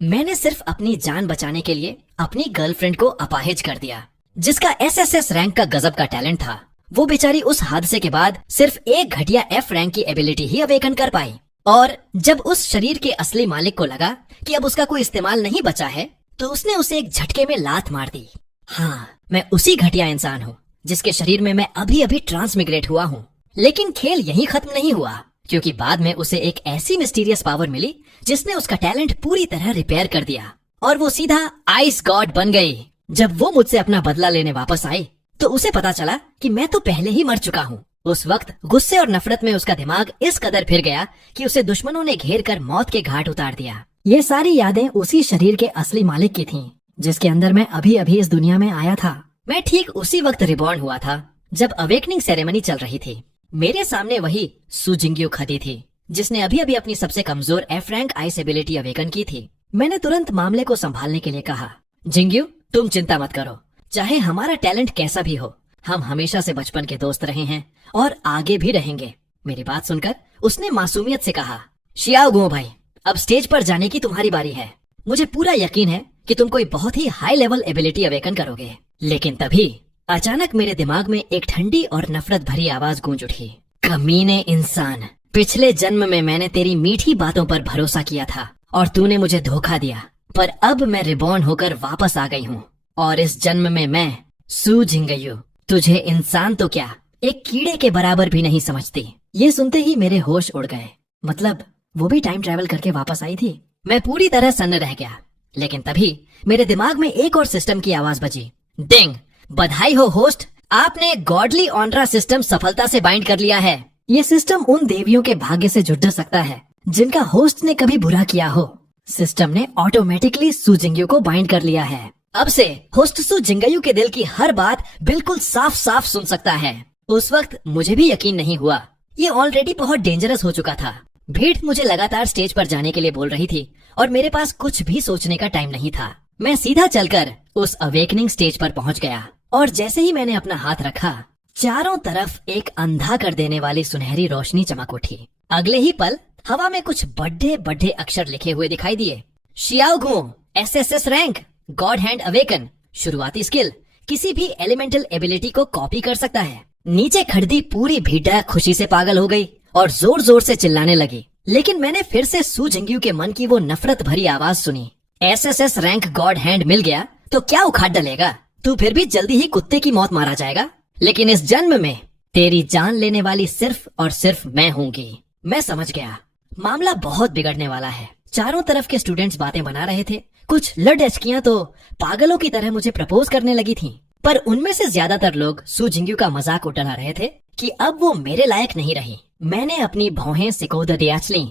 मैंने सिर्फ अपनी जान बचाने के लिए अपनी गर्लफ्रेंड को अपाहिज कर दिया, जिसका एसएसएस रैंक का गजब का टैलेंट था। वो बेचारी उस हादसे के बाद सिर्फ एक घटिया एफ रैंक की एबिलिटी ही अवेकन कर पाई। और जब उस शरीर के असली मालिक को लगा कि अब उसका कोई इस्तेमाल नहीं बचा है, तो उसने उसे एक झटके में लात मार दी। हाँ, मैं उसी घटिया इंसान हूँ जिसके शरीर में मैं अभी अभी ट्रांसमिग्रेट हुआ हूँ। लेकिन खेल यहीं खत्म नहीं हुआ, क्योंकि बाद में उसे एक ऐसी मिस्टीरियस पावर मिली जिसने उसका टैलेंट पूरी तरह रिपेयर कर दिया और वो सीधा आइस गॉड बन गई। जब वो मुझसे अपना बदला लेने वापस आई तो उसे पता चला कि मैं तो पहले ही मर चुका हूँ। उस वक्त गुस्से और नफरत में उसका दिमाग इस कदर फिर गया कि उसे दुश्मनों ने घेर कर मौत के घाट उतार दिया। ये सारी यादें उसी शरीर के असली मालिक की थीं, जिसके अंदर मैं अभी अभी इस दुनिया में आया था। मैं ठीक उसी वक्त रिबॉर्न हुआ था जब अवेकनिंग सेरेमनी चल रही थी। मेरे सामने वही सू जिंग्यू खड़ी थी, जिसने अभी अभी अपनी सबसे कमजोर F rank ice ability awaken की थी। मैंने तुरंत मामले को संभालने के लिए कहा, जिंग्यू तुम चिंता मत करो, चाहे हमारा टैलेंट कैसा भी हो, हम हमेशा से बचपन के दोस्त रहे हैं और आगे भी रहेंगे। मेरी बात सुनकर उसने मासूमियत से कहा, शियाओ गुओ भाई, अब स्टेज पर जाने की तुम्हारी बारी है। मुझे पूरा यकीन है कि तुम कोई बहुत ही हाई लेवल एबिलिटी अवेकन करोगे। लेकिन तभी अचानक मेरे दिमाग में एक ठंडी और नफरत भरी आवाज गूंज उठी, कमीने इंसान, पिछले जन्म में मैंने तेरी मीठी बातों पर भरोसा किया था और तूने मुझे धोखा दिया, पर अब मैं रिबॉर्न होकर वापस आ गई हूँ और इस जन्म में मैं सू जिंगयू तुझे इंसान तो क्या, एक कीड़े के बराबर भी नहीं समझती। ये सुनते ही मेरे होश उड़ गए। मतलब वो भी टाइम ट्रैवल करके वापस आई थी। मैं पूरी तरह सन्न रह गया। लेकिन तभी मेरे दिमाग में एक और सिस्टम की आवाज बजी, डिंग, बधाई हो होस्ट, आपने गॉडली ऑनरा सिस्टम सफलता से बाइंड कर लिया है। ये सिस्टम उन देवियों के भाग्य से जुड़ सकता है जिनका होस्ट ने कभी बुरा किया हो। सिस्टम ने ऑटोमेटिकली सू जिंग्यू को बाइंड कर लिया है। अब से होस्ट सू जिंगयू के दिल की हर बात बिल्कुल साफ साफ सुन सकता है। उस वक्त मुझे भी यकीन नहीं हुआ। ये ऑलरेडी बहुत डेंजरस हो चुका था। भीड़ मुझे लगातार स्टेज पर जाने के लिए बोल रही थी और मेरे पास कुछ भी सोचने का टाइम नहीं था। मैं सीधा चलकर उस अवेकनिंग स्टेज पर पहुंच गया और जैसे ही मैंने अपना हाथ रखा, चारों तरफ एक अंधा कर देने वाली सुनहरी रोशनी चमक उठी। अगले ही पल हवा में कुछ बड़े बड़े अक्षर लिखे हुए दिखाई दिए, Xiao Guo, SSS rank, God hand awaken, शुरुआती स्किल, किसी भी एलिमेंटल एबिलिटी को कॉपी कर सकता है। नीचे खड़ी पूरी भीड़ खुशी से पागल हो गई और जोर जोर से चिल्लाने लगी। लेकिन मैंने फिर से सू जिंग्यू के मन की वो नफरत भरी आवाज सुनी, एसएसएस रैंक गॉड हैंड मिल गया तो क्या उखाड़ डलेगा, तू फिर भी जल्दी ही कुत्ते की मौत मारा जाएगा। लेकिन इस जन्म में तेरी जान लेने वाली सिर्फ और सिर्फ मैं होंगी। मैं समझ गया, मामला बहुत बिगड़ने वाला है। चारों तरफ के स्टूडेंट्स बातें बना रहे थे। कुछ लड़अचकियां तो पागलों की तरह मुझे प्रपोज करने लगी थीं, पर उनमें से ज्यादातर लोग सू जिंग्यू का मजाक उड़ा रहे थे कि अब वो मेरे लायक नहीं रही। मैंने अपनी भौहें सिको दियाच ली।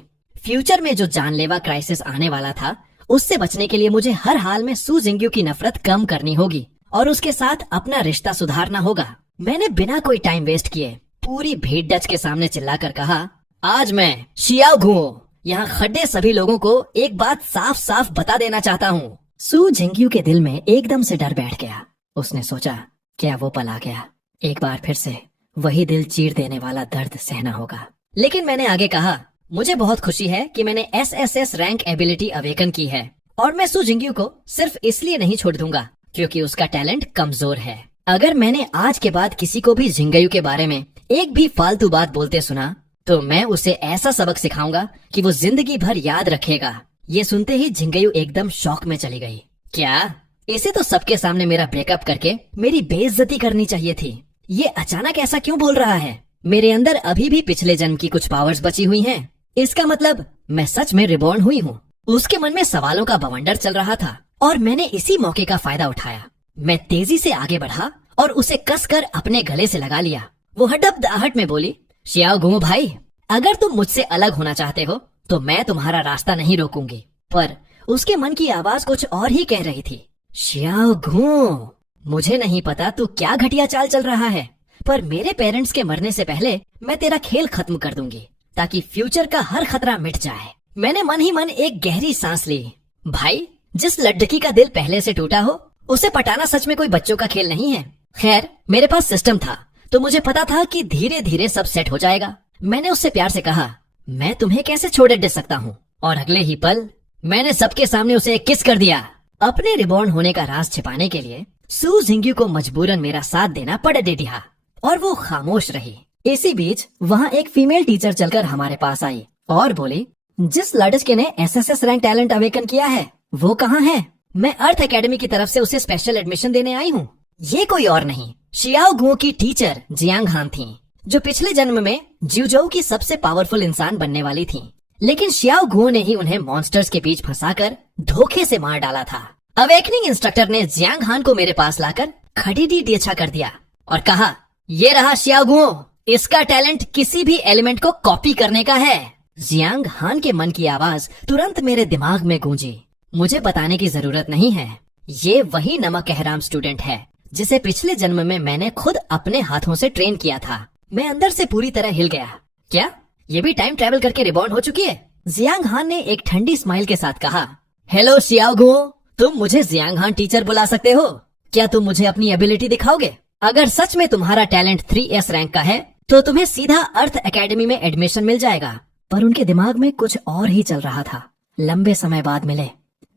फ्यूचर में जो जानलेवा क्राइसिस आने वाला था, उससे बचने के लिए मुझे हर हाल में सू जिंग्यू की नफरत कम करनी होगी और उसके साथ अपना रिश्ता सुधारना होगा। मैंने बिना कोई टाइम वेस्ट किए पूरी भीड़ डच के सामने चिल्लाकर कहा, आज मैं शियाओ गुओ यहाँ खड़े सभी लोगों को एक बात साफ साफ बता देना चाहता हूँ। सू जिंग्यू के दिल में एकदम से डर बैठ गया। उसने सोचा, क्या वो पल आ गया, एक बार फिर से वही दिल चीर देने वाला दर्द सहना होगा। लेकिन मैंने आगे कहा, मुझे बहुत खुशी है कि मैंने एसएसएस रैंक एबिलिटी अवेकन की है और मैं सू जिंग्यू को सिर्फ इसलिए नहीं छोड़ दूंगा क्योंकि उसका टैलेंट कमजोर है। अगर मैंने आज के बाद किसी को भी जिंगयू के बारे में एक भी फालतू बात बोलते सुना तो मैं उसे ऐसा सबक सिखाऊंगा कि वो जिंदगी भर याद रखेगा। ये सुनते ही जिंगयू एकदम शॉक में चली गई। क्या, इसे तो सबके सामने मेरा ब्रेकअप करके मेरी बेइज्जती करनी चाहिए थी। ये अचानक ऐसा क्यों बोल रहा है? मेरे अंदर अभी भी पिछले जन्म की कुछ पावर्स बची हुई हैं। इसका मतलब मैं सच में रिबॉर्न हुई हूँ। उसके मन में सवालों का बवंडर चल रहा था और मैंने इसी मौके का फायदा उठाया। मैं तेजी से आगे बढ़ा और उसे कसकर अपने गले से लगा लिया। वो हड़बड़ाहट में बोली, शियाओ गुओ भाई, अगर तुम मुझसे अलग होना चाहते हो तो मैं तुम्हारा रास्ता नहीं रोकूंगी। पर उसके मन की आवाज कुछ और ही कह रही थी, शियाओ गुओ, मुझे नहीं पता तू क्या घटिया चाल चल रहा है, पर मेरे पेरेंट्स के मरने से पहले मैं तेरा खेल खत्म कर दूंगी ताकि फ्यूचर का हर खतरा मिट जाए। मैंने मन ही मन एक गहरी सांस ली। भाई, जिस लड़की का दिल पहले से टूटा हो उसे पटाना सच में कोई बच्चों का खेल नहीं है। खैर, मेरे पास सिस्टम था तो मुझे पता था कि धीरे धीरे सब सेट हो जाएगा। मैंने उससे प्यार से कहा, मैं तुम्हें कैसे छोड़े दे सकता हूँ? और अगले ही पल मैंने सबके सामने उसे एक किस कर दिया। अपने रिबॉर्न होने का राज छिपाने के लिए सू जिंग्यू को मजबूरन मेरा साथ देना पड़ दे दिया और वो खामोश रही। इसी बीच वहाँ एक फीमेल टीचर चलकर हमारे पास आई और बोली, जिस लड़के ने एसएसएस रैंक टैलेंट अवेकन किया है वो कहाँ है? मैं अर्थ एकेडमी की तरफ से उसे स्पेशल एडमिशन देने आई हूँ। ये कोई और नहीं, शियाओ गुओ की टीचर जियांग हान थी, जो पिछले जन्म में जिउजोउ की सबसे पावरफुल इंसान बनने वाली थी। लेकिन शियाओ गुओ ने ही उन्हें मॉन्स्टर्स के बीच फंसाकर धोखे से मार डाला था। अवेकनिंग इंस्ट्रक्टर ने जियांग हान को मेरे पास लाकर खड़ी अच्छा कर दिया और कहा, ये रहा शियाओ गुओ, इसका टैलेंट किसी भी एलिमेंट को कॉपी करने का है। जियांग हान के मन की आवाज तुरंत मेरे दिमाग में गूंजी। मुझे बताने की जरूरत नहीं है, ये वही नमक अहराम स्टूडेंट है जिसे पिछले जन्म में मैंने खुद अपने हाथों से ट्रेन किया था। मैं अंदर से पूरी तरह हिल गया। क्या ये भी टाइम ट्रेवल करके रिबॉर्न हो चुकी है? जियांग हान ने एक ठंडी स्माइल के साथ कहा, हेलो शियाओ गुओ, तुम मुझे जियांग हान टीचर बुला सकते हो। क्या तुम मुझे अपनी एबिलिटी दिखाओगे? अगर सच में तुम्हारा टैलेंट 3S रैंक का है तो तुम्हें सीधा अर्थ एकेडमी में एडमिशन मिल जाएगा। पर उनके दिमाग में कुछ और ही चल रहा था। लंबे समय बाद मिले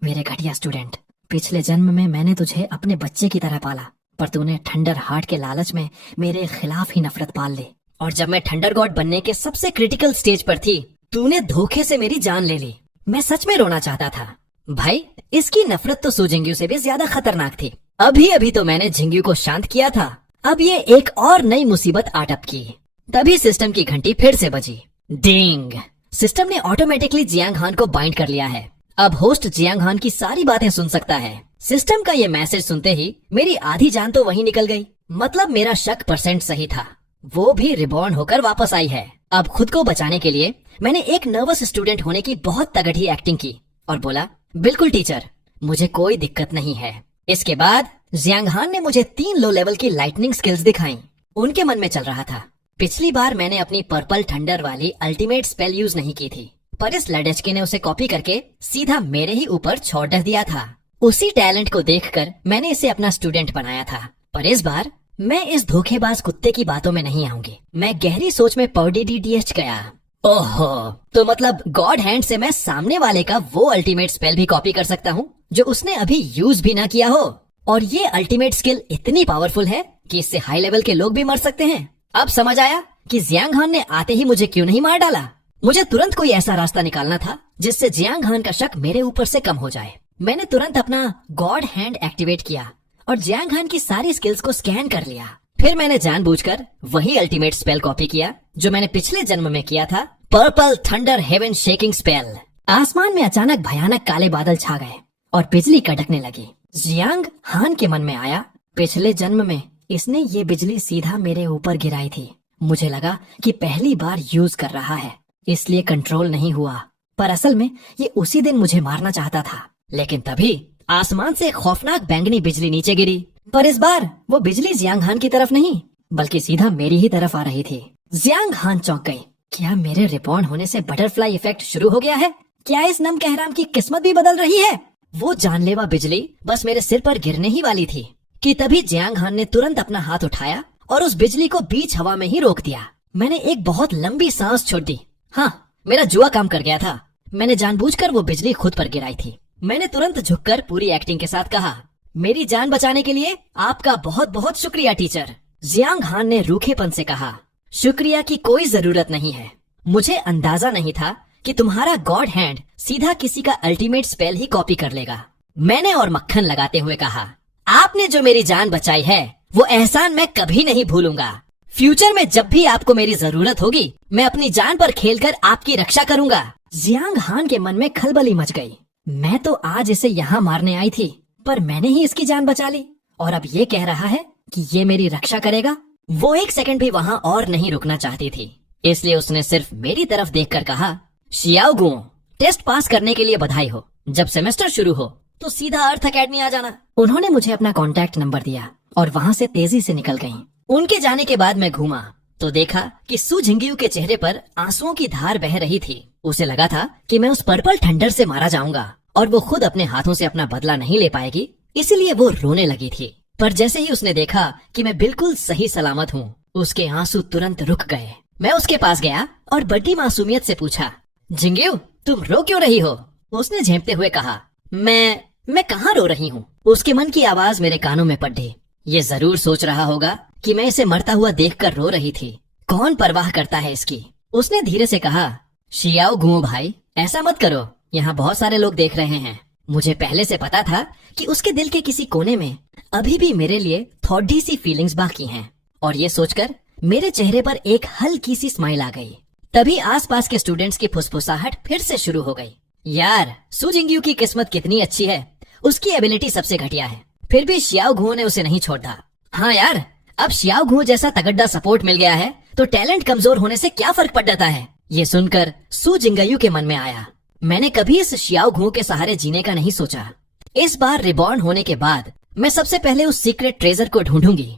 मेरे घटिया स्टूडेंट, पिछले जन्म में मैंने तुझे अपने बच्चे की तरह पाला, पर तूने थंडर हार्ट के लालच में मेरे खिलाफ ही नफरत पाल ली। और जब मैं थंडर गॉड बनने के सबसे क्रिटिकल स्टेज पर थी, तूने धोखे से मेरी जान ले ली। मैं सच में रोना चाहता था। भाई, इसकी नफरत तो सू जिंग्यू से भी ज्यादा खतरनाक थी। अभी अभी तो मैंने जिंग्यू को शांत किया था, अब ये एक और नई मुसीबत आ टपकी। तभी सिस्टम की घंटी फिर से बजी। डिंग! सिस्टम ने ऑटोमेटिकली जियांग हान को बाइंड कर लिया है। अब होस्ट जियांग हान की सारी बातें सुन सकता है। सिस्टम का ये मैसेज सुनते ही मेरी आधी जान तो वहीं निकल गई। मतलब मेरा शक % सही था, वो भी रिबॉर्न होकर वापस आई है। अब खुद को बचाने के लिए मैंने एक नर्वस स्टूडेंट होने की बहुत तगड़ी एक्टिंग की और बोला, बिल्कुल टीचर, मुझे कोई दिक्कत नहीं है। इसके बाद जियांग हान ने मुझे 3 लो लेवल की लाइटनिंग स्किल्स दिखाई। उनके मन में चल रहा था, पिछली बार मैंने अपनी पर्पल थंडर वाली अल्टीमेट स्पेल यूज नहीं की थी, पर इस लड़के ने उसे कॉपी करके सीधा मेरे ही ऊपर छोड़ दिया था। उसी टैलेंट को देखकर मैंने इसे अपना स्टूडेंट बनाया था। पर इस बार मैं इस धोखेबाज कुत्ते की बातों में नहीं आऊंगी। मैं गहरी सोच में पौडीडीडीएच गया। ओहो, तो मतलब गॉड हैंड से मैं सामने वाले का वो अल्टीमेट स्पेल भी कॉपी कर सकता हूँ जो उसने अभी यूज भी ना किया हो। और ये अल्टीमेट स्किल इतनी पावरफुल है कि इससे हाई लेवल के लोग भी मर सकते हैं। अब समझ आया कि जियांग हान ने आते ही मुझे क्यों नहीं मार डाला। मुझे तुरंत कोई ऐसा रास्ता निकालना था जिससे जियांग हान का शक मेरे ऊपर से कम हो जाए। मैंने तुरंत अपना गॉड हैंड एक्टिवेट किया और जियांग हान की सारी स्किल्स को स्कैन कर लिया। फिर मैंने जानबूझकर वही अल्टीमेट स्पेल कॉपी किया जो मैंने पिछले जन्म में किया था, purple thunder heaven shaking spell. आसमान में अचानक भयानक काले बादल छा गए और बिजली कड़कने लगी। जियांग हान के मन में आया, पिछले जन्म में इसने ये बिजली सीधा मेरे ऊपर गिराई थी। मुझे लगा कि पहली बार यूज कर रहा है, इसलिए कंट्रोल नहीं हुआ। पर असल में ये उसी दिन मुझे मारना चाहता था। लेकिन तभी आसमान से एक खौफनाक बैंगनी बिजली नीचे गिरी। पर इस बार वो बिजली जियांग हान की तरफ नहीं, बल्कि सीधा मेरी ही तरफ आ रही थी। जियांग हान चौंक गई। क्या मेरे रिबॉर्न होने से बटरफ्लाई इफेक्ट शुरू हो गया है? क्या इस नम कहराम की किस्मत भी बदल रही है? वो जानलेवा बिजली बस मेरे सिर पर गिरने ही वाली थी कि तभी जियांग हान ने तुरंत अपना हाथ उठाया और उस बिजली को बीच हवा में ही रोक दिया। मैंने एक बहुत लंबी सांस छोड़ दी। हाँ, मेरा जुआ काम कर गया था। मैंने जानबूझकर वो बिजली खुद पर गिराई थी। मैंने तुरंत झुककर पूरी एक्टिंग के साथ कहा, मेरी जान बचाने के लिए आपका बहुत बहुत शुक्रिया टीचर। जियांग हान ने रूखेपन से कहा, शुक्रिया की कोई जरूरत नहीं है। मुझे अंदाजा नहीं था कि तुम्हारा गॉड हैंड सीधा किसी का अल्टीमेट स्पेल ही कॉपी कर लेगा। मैंने और मक्खन लगाते हुए कहा, आपने जो मेरी जान बचाई है वो एहसान मैं कभी नहीं भूलूंगा। फ्यूचर में जब भी आपको मेरी जरूरत होगी, मैं अपनी जान पर खेलकर आपकी रक्षा करूंगा। जियांग हान के मन में खलबली मच गई। मैं तो आज इसे यहाँ मारने आई थी, पर मैंने ही इसकी जान बचा ली और अब ये कह रहा है कि ये मेरी रक्षा करेगा। वो एक सेकंड भी वहाँ और नहीं रुकना चाहती थी, इसलिए उसने सिर्फ मेरी तरफ देखकर कहा, शियाओ गुओ, टेस्ट पास करने के लिए बधाई हो। जब सेमेस्टर शुरू हो तो सीधा अर्थ एकेडमी आ जाना। उन्होंने मुझे अपना कॉन्टैक्ट नंबर दिया और वहाँ से तेजी से निकल गयी। उनके जाने के बाद मैं घूमा तो देखा कि सू जिंग्यू के चेहरे पर आंसुओं की धार बह रही थी। उसे लगा था कि मैं उस पर्पल थंडर से मारा जाऊंगा और वो खुद अपने हाथों से अपना बदला नहीं ले पाएगी, इसीलिए वो रोने लगी थी। पर जैसे ही उसने देखा कि मैं बिल्कुल सही सलामत हूँ, उसके आंसू तुरंत रुक गए। मैं उसके पास गया और बड़ी मासूमियत से पूछा, जिंग्यू, तुम रो क्यों रही हो? उसने झेंपते हुए कहा, मैं कहाँ रो रही हूँ? उसके मन की आवाज मेरे कानों में पड़ी। ये जरूर सोच रहा होगा कि मैं इसे मरता हुआ देखकर रो रही थी। कौन परवाह करता है इसकी? उसने धीरे से कहा, शियाओ घुओ भाई, ऐसा मत करो, यहाँ बहुत सारे लोग देख रहे हैं। मुझे पहले से पता था कि उसके दिल के किसी कोने में अभी भी मेरे लिए थोड़ी सी फीलिंग्स बाकी हैं, और ये सोचकर मेरे चेहरे पर एक हल्की सी स्माइल आ गई। तभी आसपास के स्टूडेंट्स की फुसफुसाहट फिर से शुरू हो गई। यार, सू जिंगयू की किस्मत कितनी अच्छी है, उसकी एबिलिटी सबसे घटिया है, फिर भी शियाओ घुओ ने उसे नहीं छोड़ा। हाँ यार, अब शियाओ घुओ जैसा तगड़ा सपोर्ट मिल गया है तो टैलेंट कमजोर होने से क्या फर्क पड़ जाता है? ये सुनकर सू जिंगयू के मन में आया, मैंने कभी इस शियाओ घुओ के सहारे जीने का नहीं सोचा। इस बार रिबॉर्न होने के बाद मैं सबसे पहले उस सीक्रेट ट्रेजर को ढूंढूंगी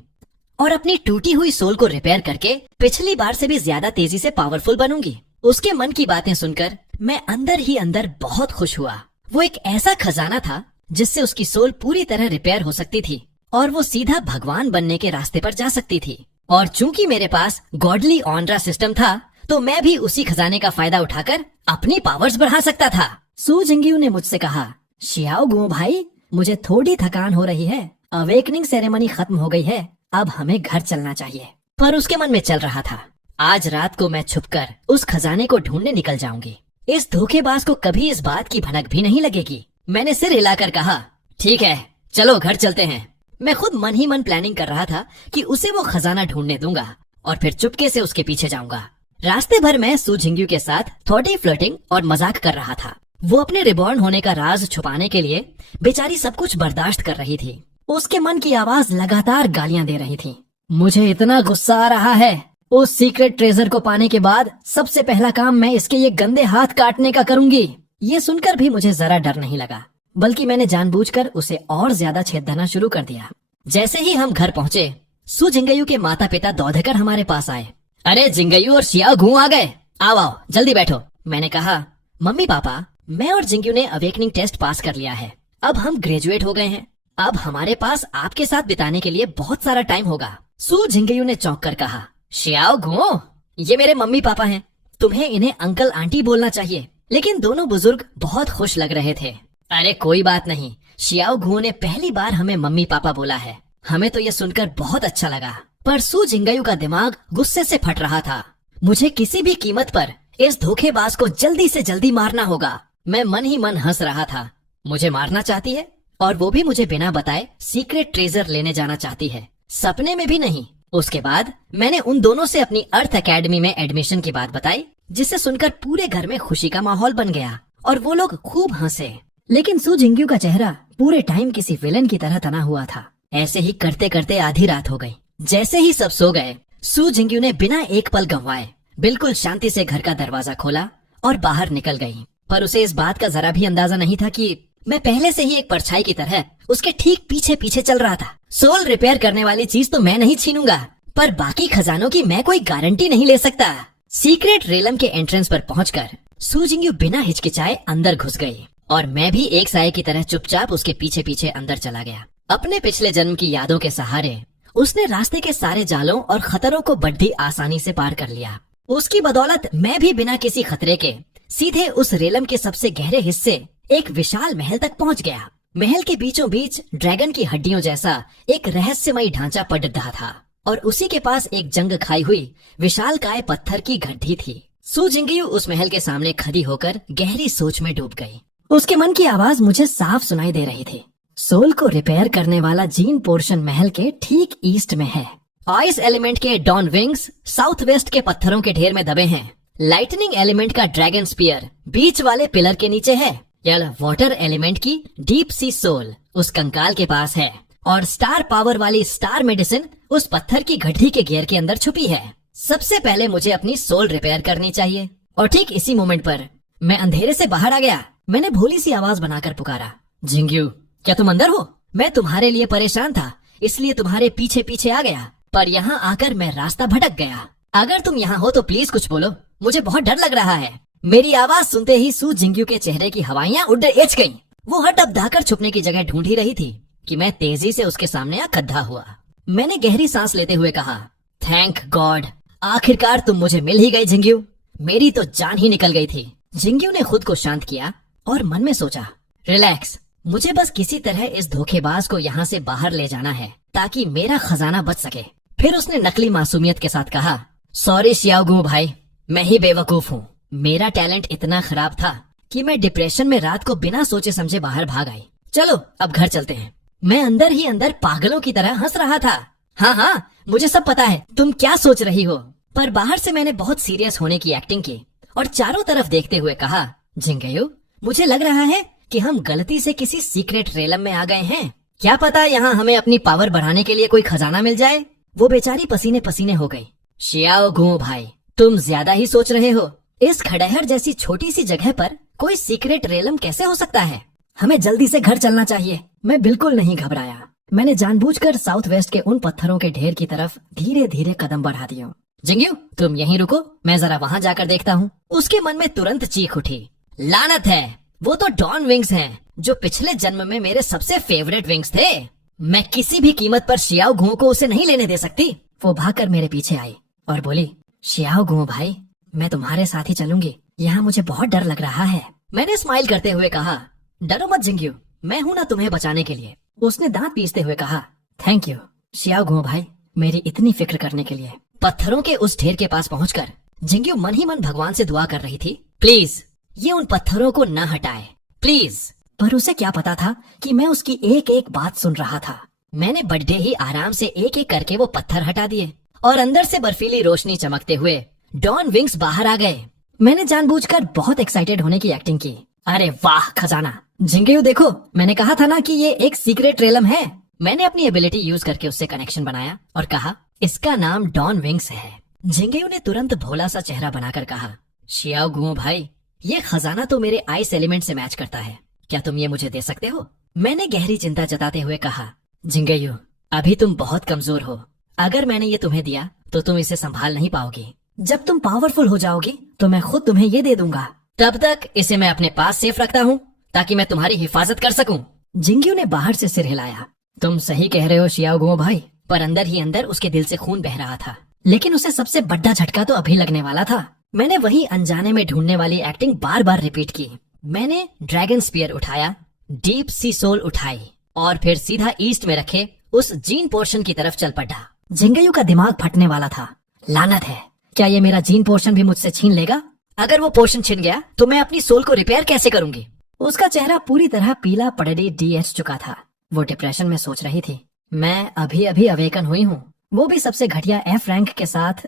और अपनी टूटी हुई सोल को रिपेयर करके पिछली बार से भी ज्यादा तेजी से पावरफुल बनूंगी। उसके मन की बातें सुनकर मैं अंदर ही अंदर बहुत खुश हुआ। वो एक ऐसा खजाना था जिससे उसकी सोल पूरी तरह रिपेयर हो सकती थी और वो सीधा भगवान बनने के रास्ते पर जा सकती थी। और चूंकि मेरे पास गॉडली ऑनरा सिस्टम था तो मैं भी उसी खजाने का फायदा उठाकर अपनी पावर्स बढ़ा सकता था। सू जिंगयू ने मुझसे कहा, शियाओ घुओ भाई, मुझे थोड़ी थकान हो रही है, अवेकनिंग सेरेमनी खत्म हो गई है, अब हमें घर चलना चाहिए। पर उसके मन में चल रहा था, आज रात को मैं छुपकर उस खजाने को ढूंढने निकल जाऊंगी। इस धोखेबाज को कभी इस बात की भनक भी नहीं लगेगी। मैंने सिर हिलाकर कहा, ठीक है, चलो घर चलते हैं। मैं खुद मन ही मन प्लानिंग कर रहा था कि उसे वो खजाना ढूंढने दूंगा और फिर चुपके से उसके पीछे जाऊंगा। रास्ते भर मैं सू जिंगयू के साथ थोड़ी फ्लर्टिंग और मजाक कर रहा था। वो अपने रिबॉर्न होने का राज छुपाने के लिए बेचारी सब कुछ बर्दाश्त कर रही थी। उसके मन की आवाज लगातार गालियां दे रही थी। मुझे इतना गुस्सा आ रहा है, उस सीक्रेट ट्रेजर को पाने के बाद सबसे पहला काम मैं इसके ये गंदे हाथ काटने का करूंगी। ये सुनकर भी मुझे जरा डर नहीं लगा, बल्कि मैंने जानबूझकर उसे और ज्यादा छेदना शुरू कर दिया। जैसे ही हम घर पहुँचे, सू जिंगयू के माता पिता दौड़कर हमारे पास आए। अरे जिंगयू और शियाओ घुओ आ गए, आओ आओ जल्दी बैठो। मैंने कहा, मम्मी पापा, मैं और जिंगयू ने अवेकनिंग टेस्ट पास कर लिया है, अब हम ग्रेजुएट हो गए हैं, अब हमारे पास आपके साथ बिताने के लिए बहुत सारा टाइम होगा। सू जिंगयू ने चौंक कर कहा, शियाओ घुओ, ये मेरे मम्मी पापा हैं, तुम्हें इन्हें अंकल आंटी बोलना चाहिए। लेकिन दोनों बुजुर्ग बहुत खुश लग रहे थे। अरे कोई बात नहीं, शियाओ घुओ ने पहली बार हमें मम्मी पापा बोला है, हमें तो ये सुनकर बहुत अच्छा लगा। पर सू जिंगयू का दिमाग गुस्से से फट रहा था। मुझे किसी भी कीमत पर इस धोखेबाज को जल्दी से जल्दी मारना होगा। मैं मन ही मन हंस रहा था। मुझे मारना चाहती है और वो भी मुझे बिना बताए सीक्रेट ट्रेजर लेने जाना चाहती है, सपने में भी नहीं। उसके बाद मैंने उन दोनों से अपनी अर्थ एकेडमी में एडमिशन की बात बताई, जिसे सुनकर पूरे घर में खुशी का माहौल बन गया और वो लोग खूब हंसे। लेकिन सू जिंगयू का चेहरा पूरे टाइम किसी विलन की तरह तना हुआ था। ऐसे ही करते करते आधी रात हो गई। जैसे ही सब सो गए, सू जिंगयू ने बिना एक पल गंवाए बिल्कुल शांति से घर का दरवाजा खोला और बाहर निकल गई। पर उसे इस बात का जरा भी अंदाजा नहीं था कि मैं पहले से ही एक परछाई की तरह उसके ठीक पीछे पीछे चल रहा था। सोल रिपेयर करने वाली चीज तो मैं नहीं छीनूंगा, पर बाकी खजानों की मैं कोई गारंटी नहीं ले सकता। सीक्रेट रेलम के एंट्रेंस पर पहुंचकर सू जिंगयू बिना हिचकिचाए अंदर घुस गई और मैं भी एक साये की तरह चुपचाप उसके पीछे पीछे अंदर चला गया। अपने पिछले जन्म की यादों के सहारे उसने रास्ते के सारे जालों और खतरों को बड़ी आसानी से पार कर लिया। उसकी बदौलत मैं भी बिना किसी खतरे के सीधे उस रेलम के सबसे गहरे हिस्से एक विशाल महल तक पहुंच गया। महल के बीचों बीच ड्रैगन की हड्डियों जैसा एक रहस्यमयी ढांचा पड़ रहा था और उसी के पास एक जंग खाई हुई विशालकाय पत्थर की गड्ढी थी। सू जिंगयू उस महल के सामने खड़ी होकर गहरी सोच में डूब गई। उसके मन की आवाज मुझे साफ सुनाई दे रही थी। सोल को रिपेयर करने वाला जीन पोर्शन महल के ठीक ईस्ट में है। आइस एलिमेंट के डॉन विंग्स साउथ वेस्ट के पत्थरों के ढेर में दबे हैं। लाइटनिंग एलिमेंट का ड्रैगन स्पीयर बीच वाले पिलर के नीचे है। वाटर एलिमेंट की डीप सी सोल उस कंकाल के पास है और स्टार पावर वाली स्टार मेडिसिन उस पत्थर की गड्ढी के घेर के अंदर छुपी है। सबसे पहले मुझे अपनी सोल रिपेयर करनी चाहिए। और ठीक इसी मोमेंट पर मैं अंधेरे से बाहर आ गया। मैंने भोली सी आवाज बनाकर पुकारा, जिंगयू, क्या तुम अंदर हो? मैं तुम्हारे लिए परेशान था, इसलिए तुम्हारे पीछे पीछे आ गया, पर यहाँ आकर मैं रास्ता भटक गया। अगर तुम यहाँ हो तो प्लीज कुछ बोलो, मुझे बहुत डर लग रहा है। मेरी आवाज सुनते ही सू जिंगयू के चेहरे की हवाइयाँ उड़ एच गईं। वो हटअबधाकर छुपने की जगह ढूंढ ही रही थी कि मैं तेजी से उसके सामने आ खड़ा हुआ। मैंने गहरी सांस लेते हुए कहा, थैंक गॉड, आखिरकार तुम मुझे मिल ही गई जिंगयू। मेरी तो जान ही निकल गई थी। जिंगयू ने खुद को शांत किया और मन में सोचा, रिलैक्स, मुझे बस किसी तरह इस धोखेबाज को यहाँ से बाहर ले जाना है ताकि मेरा खजाना बच सके। फिर उसने नकली मासूमियत के साथ कहा, सॉरी शियाओगू भाई, मैं ही बेवकूफ हूँ। मेरा टैलेंट इतना खराब था कि मैं डिप्रेशन में रात को बिना सोचे समझे बाहर भाग आई। चलो अब घर चलते हैं। मैं अंदर ही अंदर पागलों की तरह हंस रहा था। हाँ हाँ, मुझे सब पता है तुम क्या सोच रही हो। पर बाहर से मैंने बहुत सीरियस होने की एक्टिंग की और चारों तरफ देखते हुए कहा, जिंगयू, मुझे लग रहा है कि हम गलती से किसी सीक्रेट रेलम में आ गए हैं। क्या पता यहाँ हमें अपनी पावर बढ़ाने के लिए कोई खजाना मिल जाए। वो बेचारी पसीने पसीने हो गई। शियाओगू भाई, तुम ज्यादा ही सोच रहे हो। इस खड़हर जैसी छोटी सी जगह पर कोई सीक्रेट रेलम कैसे हो सकता है। हमें जल्दी से घर चलना चाहिए। मैं बिल्कुल नहीं घबराया। मैंने जानबूझकर साउथ वेस्ट के उन पत्थरों के ढेर की तरफ धीरे धीरे कदम बढ़ा दिए। जिंगयू, तुम यहीं रुको, मैं जरा वहाँ जाकर देखता हूँ। उसके मन में तुरंत चीख उठी, लानत है, वो तो डॉन विंग्स हैं, जो पिछले जन्म में मेरे सबसे फेवरेट विंग्स थे। मैं किसी भी कीमत पर शियाओगू को उसे नहीं लेने दे सकती। वो भागकर मेरे पीछे आई और बोली, शियाओगू भाई, मैं तुम्हारे साथ ही चलूंगी। यहाँ मुझे बहुत डर लग रहा है। मैंने स्माइल करते हुए कहा, डरो मत जिंगयू, मैं हूँ ना तुम्हें बचाने के लिए। उसने दांत पीसते हुए कहा, थैंक यू शियाओगू भाई, मेरी इतनी फिक्र करने के लिए। पत्थरों के उस ढेर के पास पहुंचकर जिंगयू मन ही मन भगवान से दुआ कर रही थी, प्लीज ये उन पत्थरों को न हटाए, प्लीज। पर उसे क्या पता था कि मैं उसकी एक एक बात सुन रहा था। मैंने बर्थडे ही आराम से एक एक करके वो पत्थर हटा दिए और अंदर से बर्फीली रोशनी चमकते हुए डॉन विंग्स बाहर आ गए। मैंने जानबूझकर बहुत एक्साइटेड होने की एक्टिंग की। अरे वाह खजाना। जिंगयू देखो, मैंने कहा था ना कि ये एक सीक्रेट रेलम है। मैंने अपनी एबिलिटी यूज करके उससे कनेक्शन बनाया और कहा, इसका नाम डॉन विंग्स है। जिंगयू ने तुरंत भोला सा चेहरा बनाकर कहा, शियाओगू भाई, ये खजाना तो मेरे आइस एलिमेंट से मैच करता है, क्या तुम ये मुझे दे सकते हो। मैंने गहरी चिंता जताते हुए कहा, जिंगयू, अभी तुम बहुत कमजोर हो। अगर मैंने ये तुम्हें दिया तो तुम इसे संभाल नहीं पाओगी। जब तुम पावरफुल हो जाओगी तो मैं खुद तुम्हें ये दे दूंगा। तब तक इसे मैं अपने पास सेफ रखता हूँ ताकि मैं तुम्हारी हिफाजत कर सकूं। जिंगयू ने बाहर से सिर हिलाया। तुम सही कह रहे हो शियाओगू भाई। पर अंदर ही अंदर उसके दिल से खून बह रहा था। लेकिन उसे सबसे बड़ा झटका तो अभी लगने वाला था। मैंने वही अनजाने में ढूंढने वाली एक्टिंग बार बार रिपीट की। मैंने ड्रैगन स्पीयर उठाया, डीप सी सोल उठाई और फिर सीधा ईस्ट में रखे उस जीन पोर्शन की तरफ चल पड़ा। जिंगयू का दिमाग फटने वाला था। लानत है, क्या ये मेरा जीन पोर्शन भी मुझसे छीन लेगा। अगर वो पोर्शन छिन गया तो मैं अपनी सोल को रिपेयर कैसे करूंगी। उसका चेहरा पूरी तरह पीला पड़ड़ी डीएच चुका था। वो डिप्रेशन में सोच रही थी, मैं अभी अभी अवेकन हुई हूँ, वो भी सबसे घटिया एफ रैंक के साथ।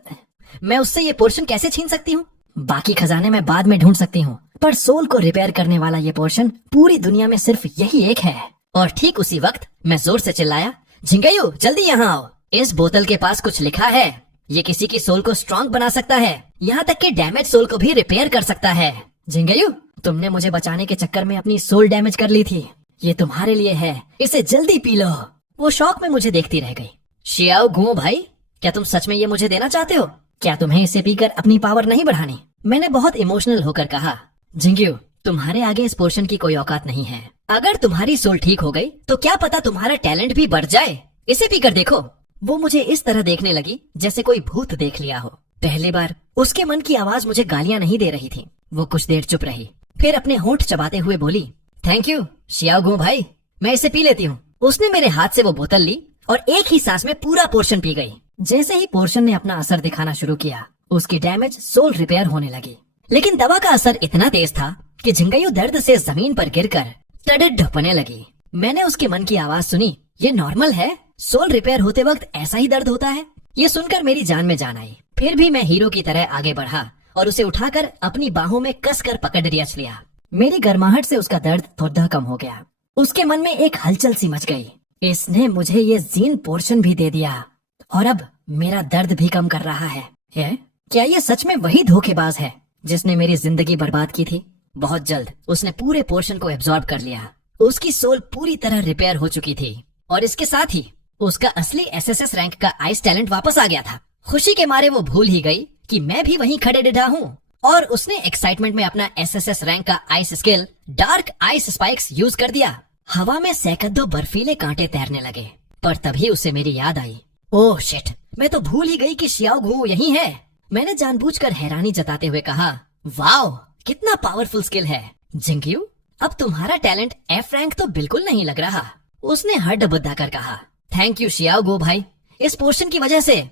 मैं उससे ये पोर्शन कैसे छीन सकती हूँ। बाकी खजाने मैं बाद में ढूंढ सकती हूँ, पर सोल को रिपेयर करने वाला ये पोर्शन पूरी दुनिया में सिर्फ यही एक है। और ठीक उसी वक्त मैं जोर से चिल्लाया, जिंगयू जल्दी यहाँ आओ। इस बोतल के पास कुछ लिखा है। ये किसी की सोल को स्ट्रॉन्ग बना सकता है, यहाँ तक कि डैमेज सोल को भी रिपेयर कर सकता है। जिंगयू, तुमने मुझे बचाने के चक्कर में अपनी सोल डैमेज कर ली थी। ये तुम्हारे लिए है, इसे जल्दी पी लो। वो शौक में मुझे देखती रह गई। शियाओगू भाई, क्या तुम सच में ये मुझे देना चाहते हो। क्या तुम्हें इसे पीकर अपनी पावर नहीं बढ़ानी। मैंने बहुत इमोशनल होकर कहा, जिंगयू तुम्हारे आगे इस पोर्शन की कोई औकात नहीं है। अगर तुम्हारी सोल ठीक हो गई तो क्या पता तुम्हारा टैलेंट भी बढ़ जाए। इसे पीकर देखो। वो मुझे इस तरह देखने लगी जैसे कोई भूत देख लिया हो। पहली बार उसके मन की आवाज मुझे गालियां नहीं दे रही थी। वो कुछ देर चुप रही, फिर अपने होंठ चबाते हुए बोली, थैंक यू शियाओगू भाई, मैं इसे पी लेती हूँ। उसने मेरे हाथ से वो बोतल ली और एक ही सांस में पूरा पोर्शन पी गई। जैसे ही पोर्शन ने अपना असर दिखाना शुरू किया, उसकी डैमेज सोल रिपेयर होने लगी। लेकिन दवा का असर इतना तेज था कि जिंगयू दर्द से जमीन पर गिरकर तड़ित ढपने लगी। मैंने उसके मन की आवाज सुनी, ये नॉर्मल है, सोल रिपेयर होते वक्त ऐसा ही दर्द होता है। ये सुनकर मेरी जान में जान आई। फिर भी मैं हीरो की तरह आगे बढ़ा और उसे उठाकर अपनी बाहों में कसकर पकड़ लिया। मेरी गर्माहट से उसका दर्द थोड़ा कम हो गया। उसके मन में एक हलचल सी मच गई। इसने मुझे ये जीन पोर्शन भी दे दिया और अब मेरा दर्द भी कम कर रहा है। क्या ये सच में वही धोखेबाज है जिसने मेरी जिंदगी बर्बाद की थी। बहुत जल्द उसने पूरे पोर्शन को एब्जॉर्ब कर लिया। उसकी सोल पूरी तरह रिपेयर हो चुकी थी और इसके साथ ही उसका असली एसएसएस रैंक का आइस टैलेंट वापस आ गया था। खुशी के मारे वो भूल ही गई कि मैं भी वहीं खड़े डिढा हूँ और उसने एक्साइटमेंट में अपना एसएसएस रैंक का ice skill dark ice spikes use कर दिया। हवा में सैकड़ों बर्फीले कांटे तैरने लगे। पर तभी उसे मेरी याद आई, ओह शिट, मैं तो भूल ही गई कि शियाओगू यही है। मैंने जानबूझकर हैरानी जताते हुए कहा, वाओ कितना पावरफुल स्किल है। जिंगयू, अब तुम्हारा टैलेंट एफ रैंक तो बिल्कुल नहीं लग रहा। उसने हड्ड बुद्धा कर कहा। थैंक यू शियाओ गो भाई, इस पोर्शन की वजह से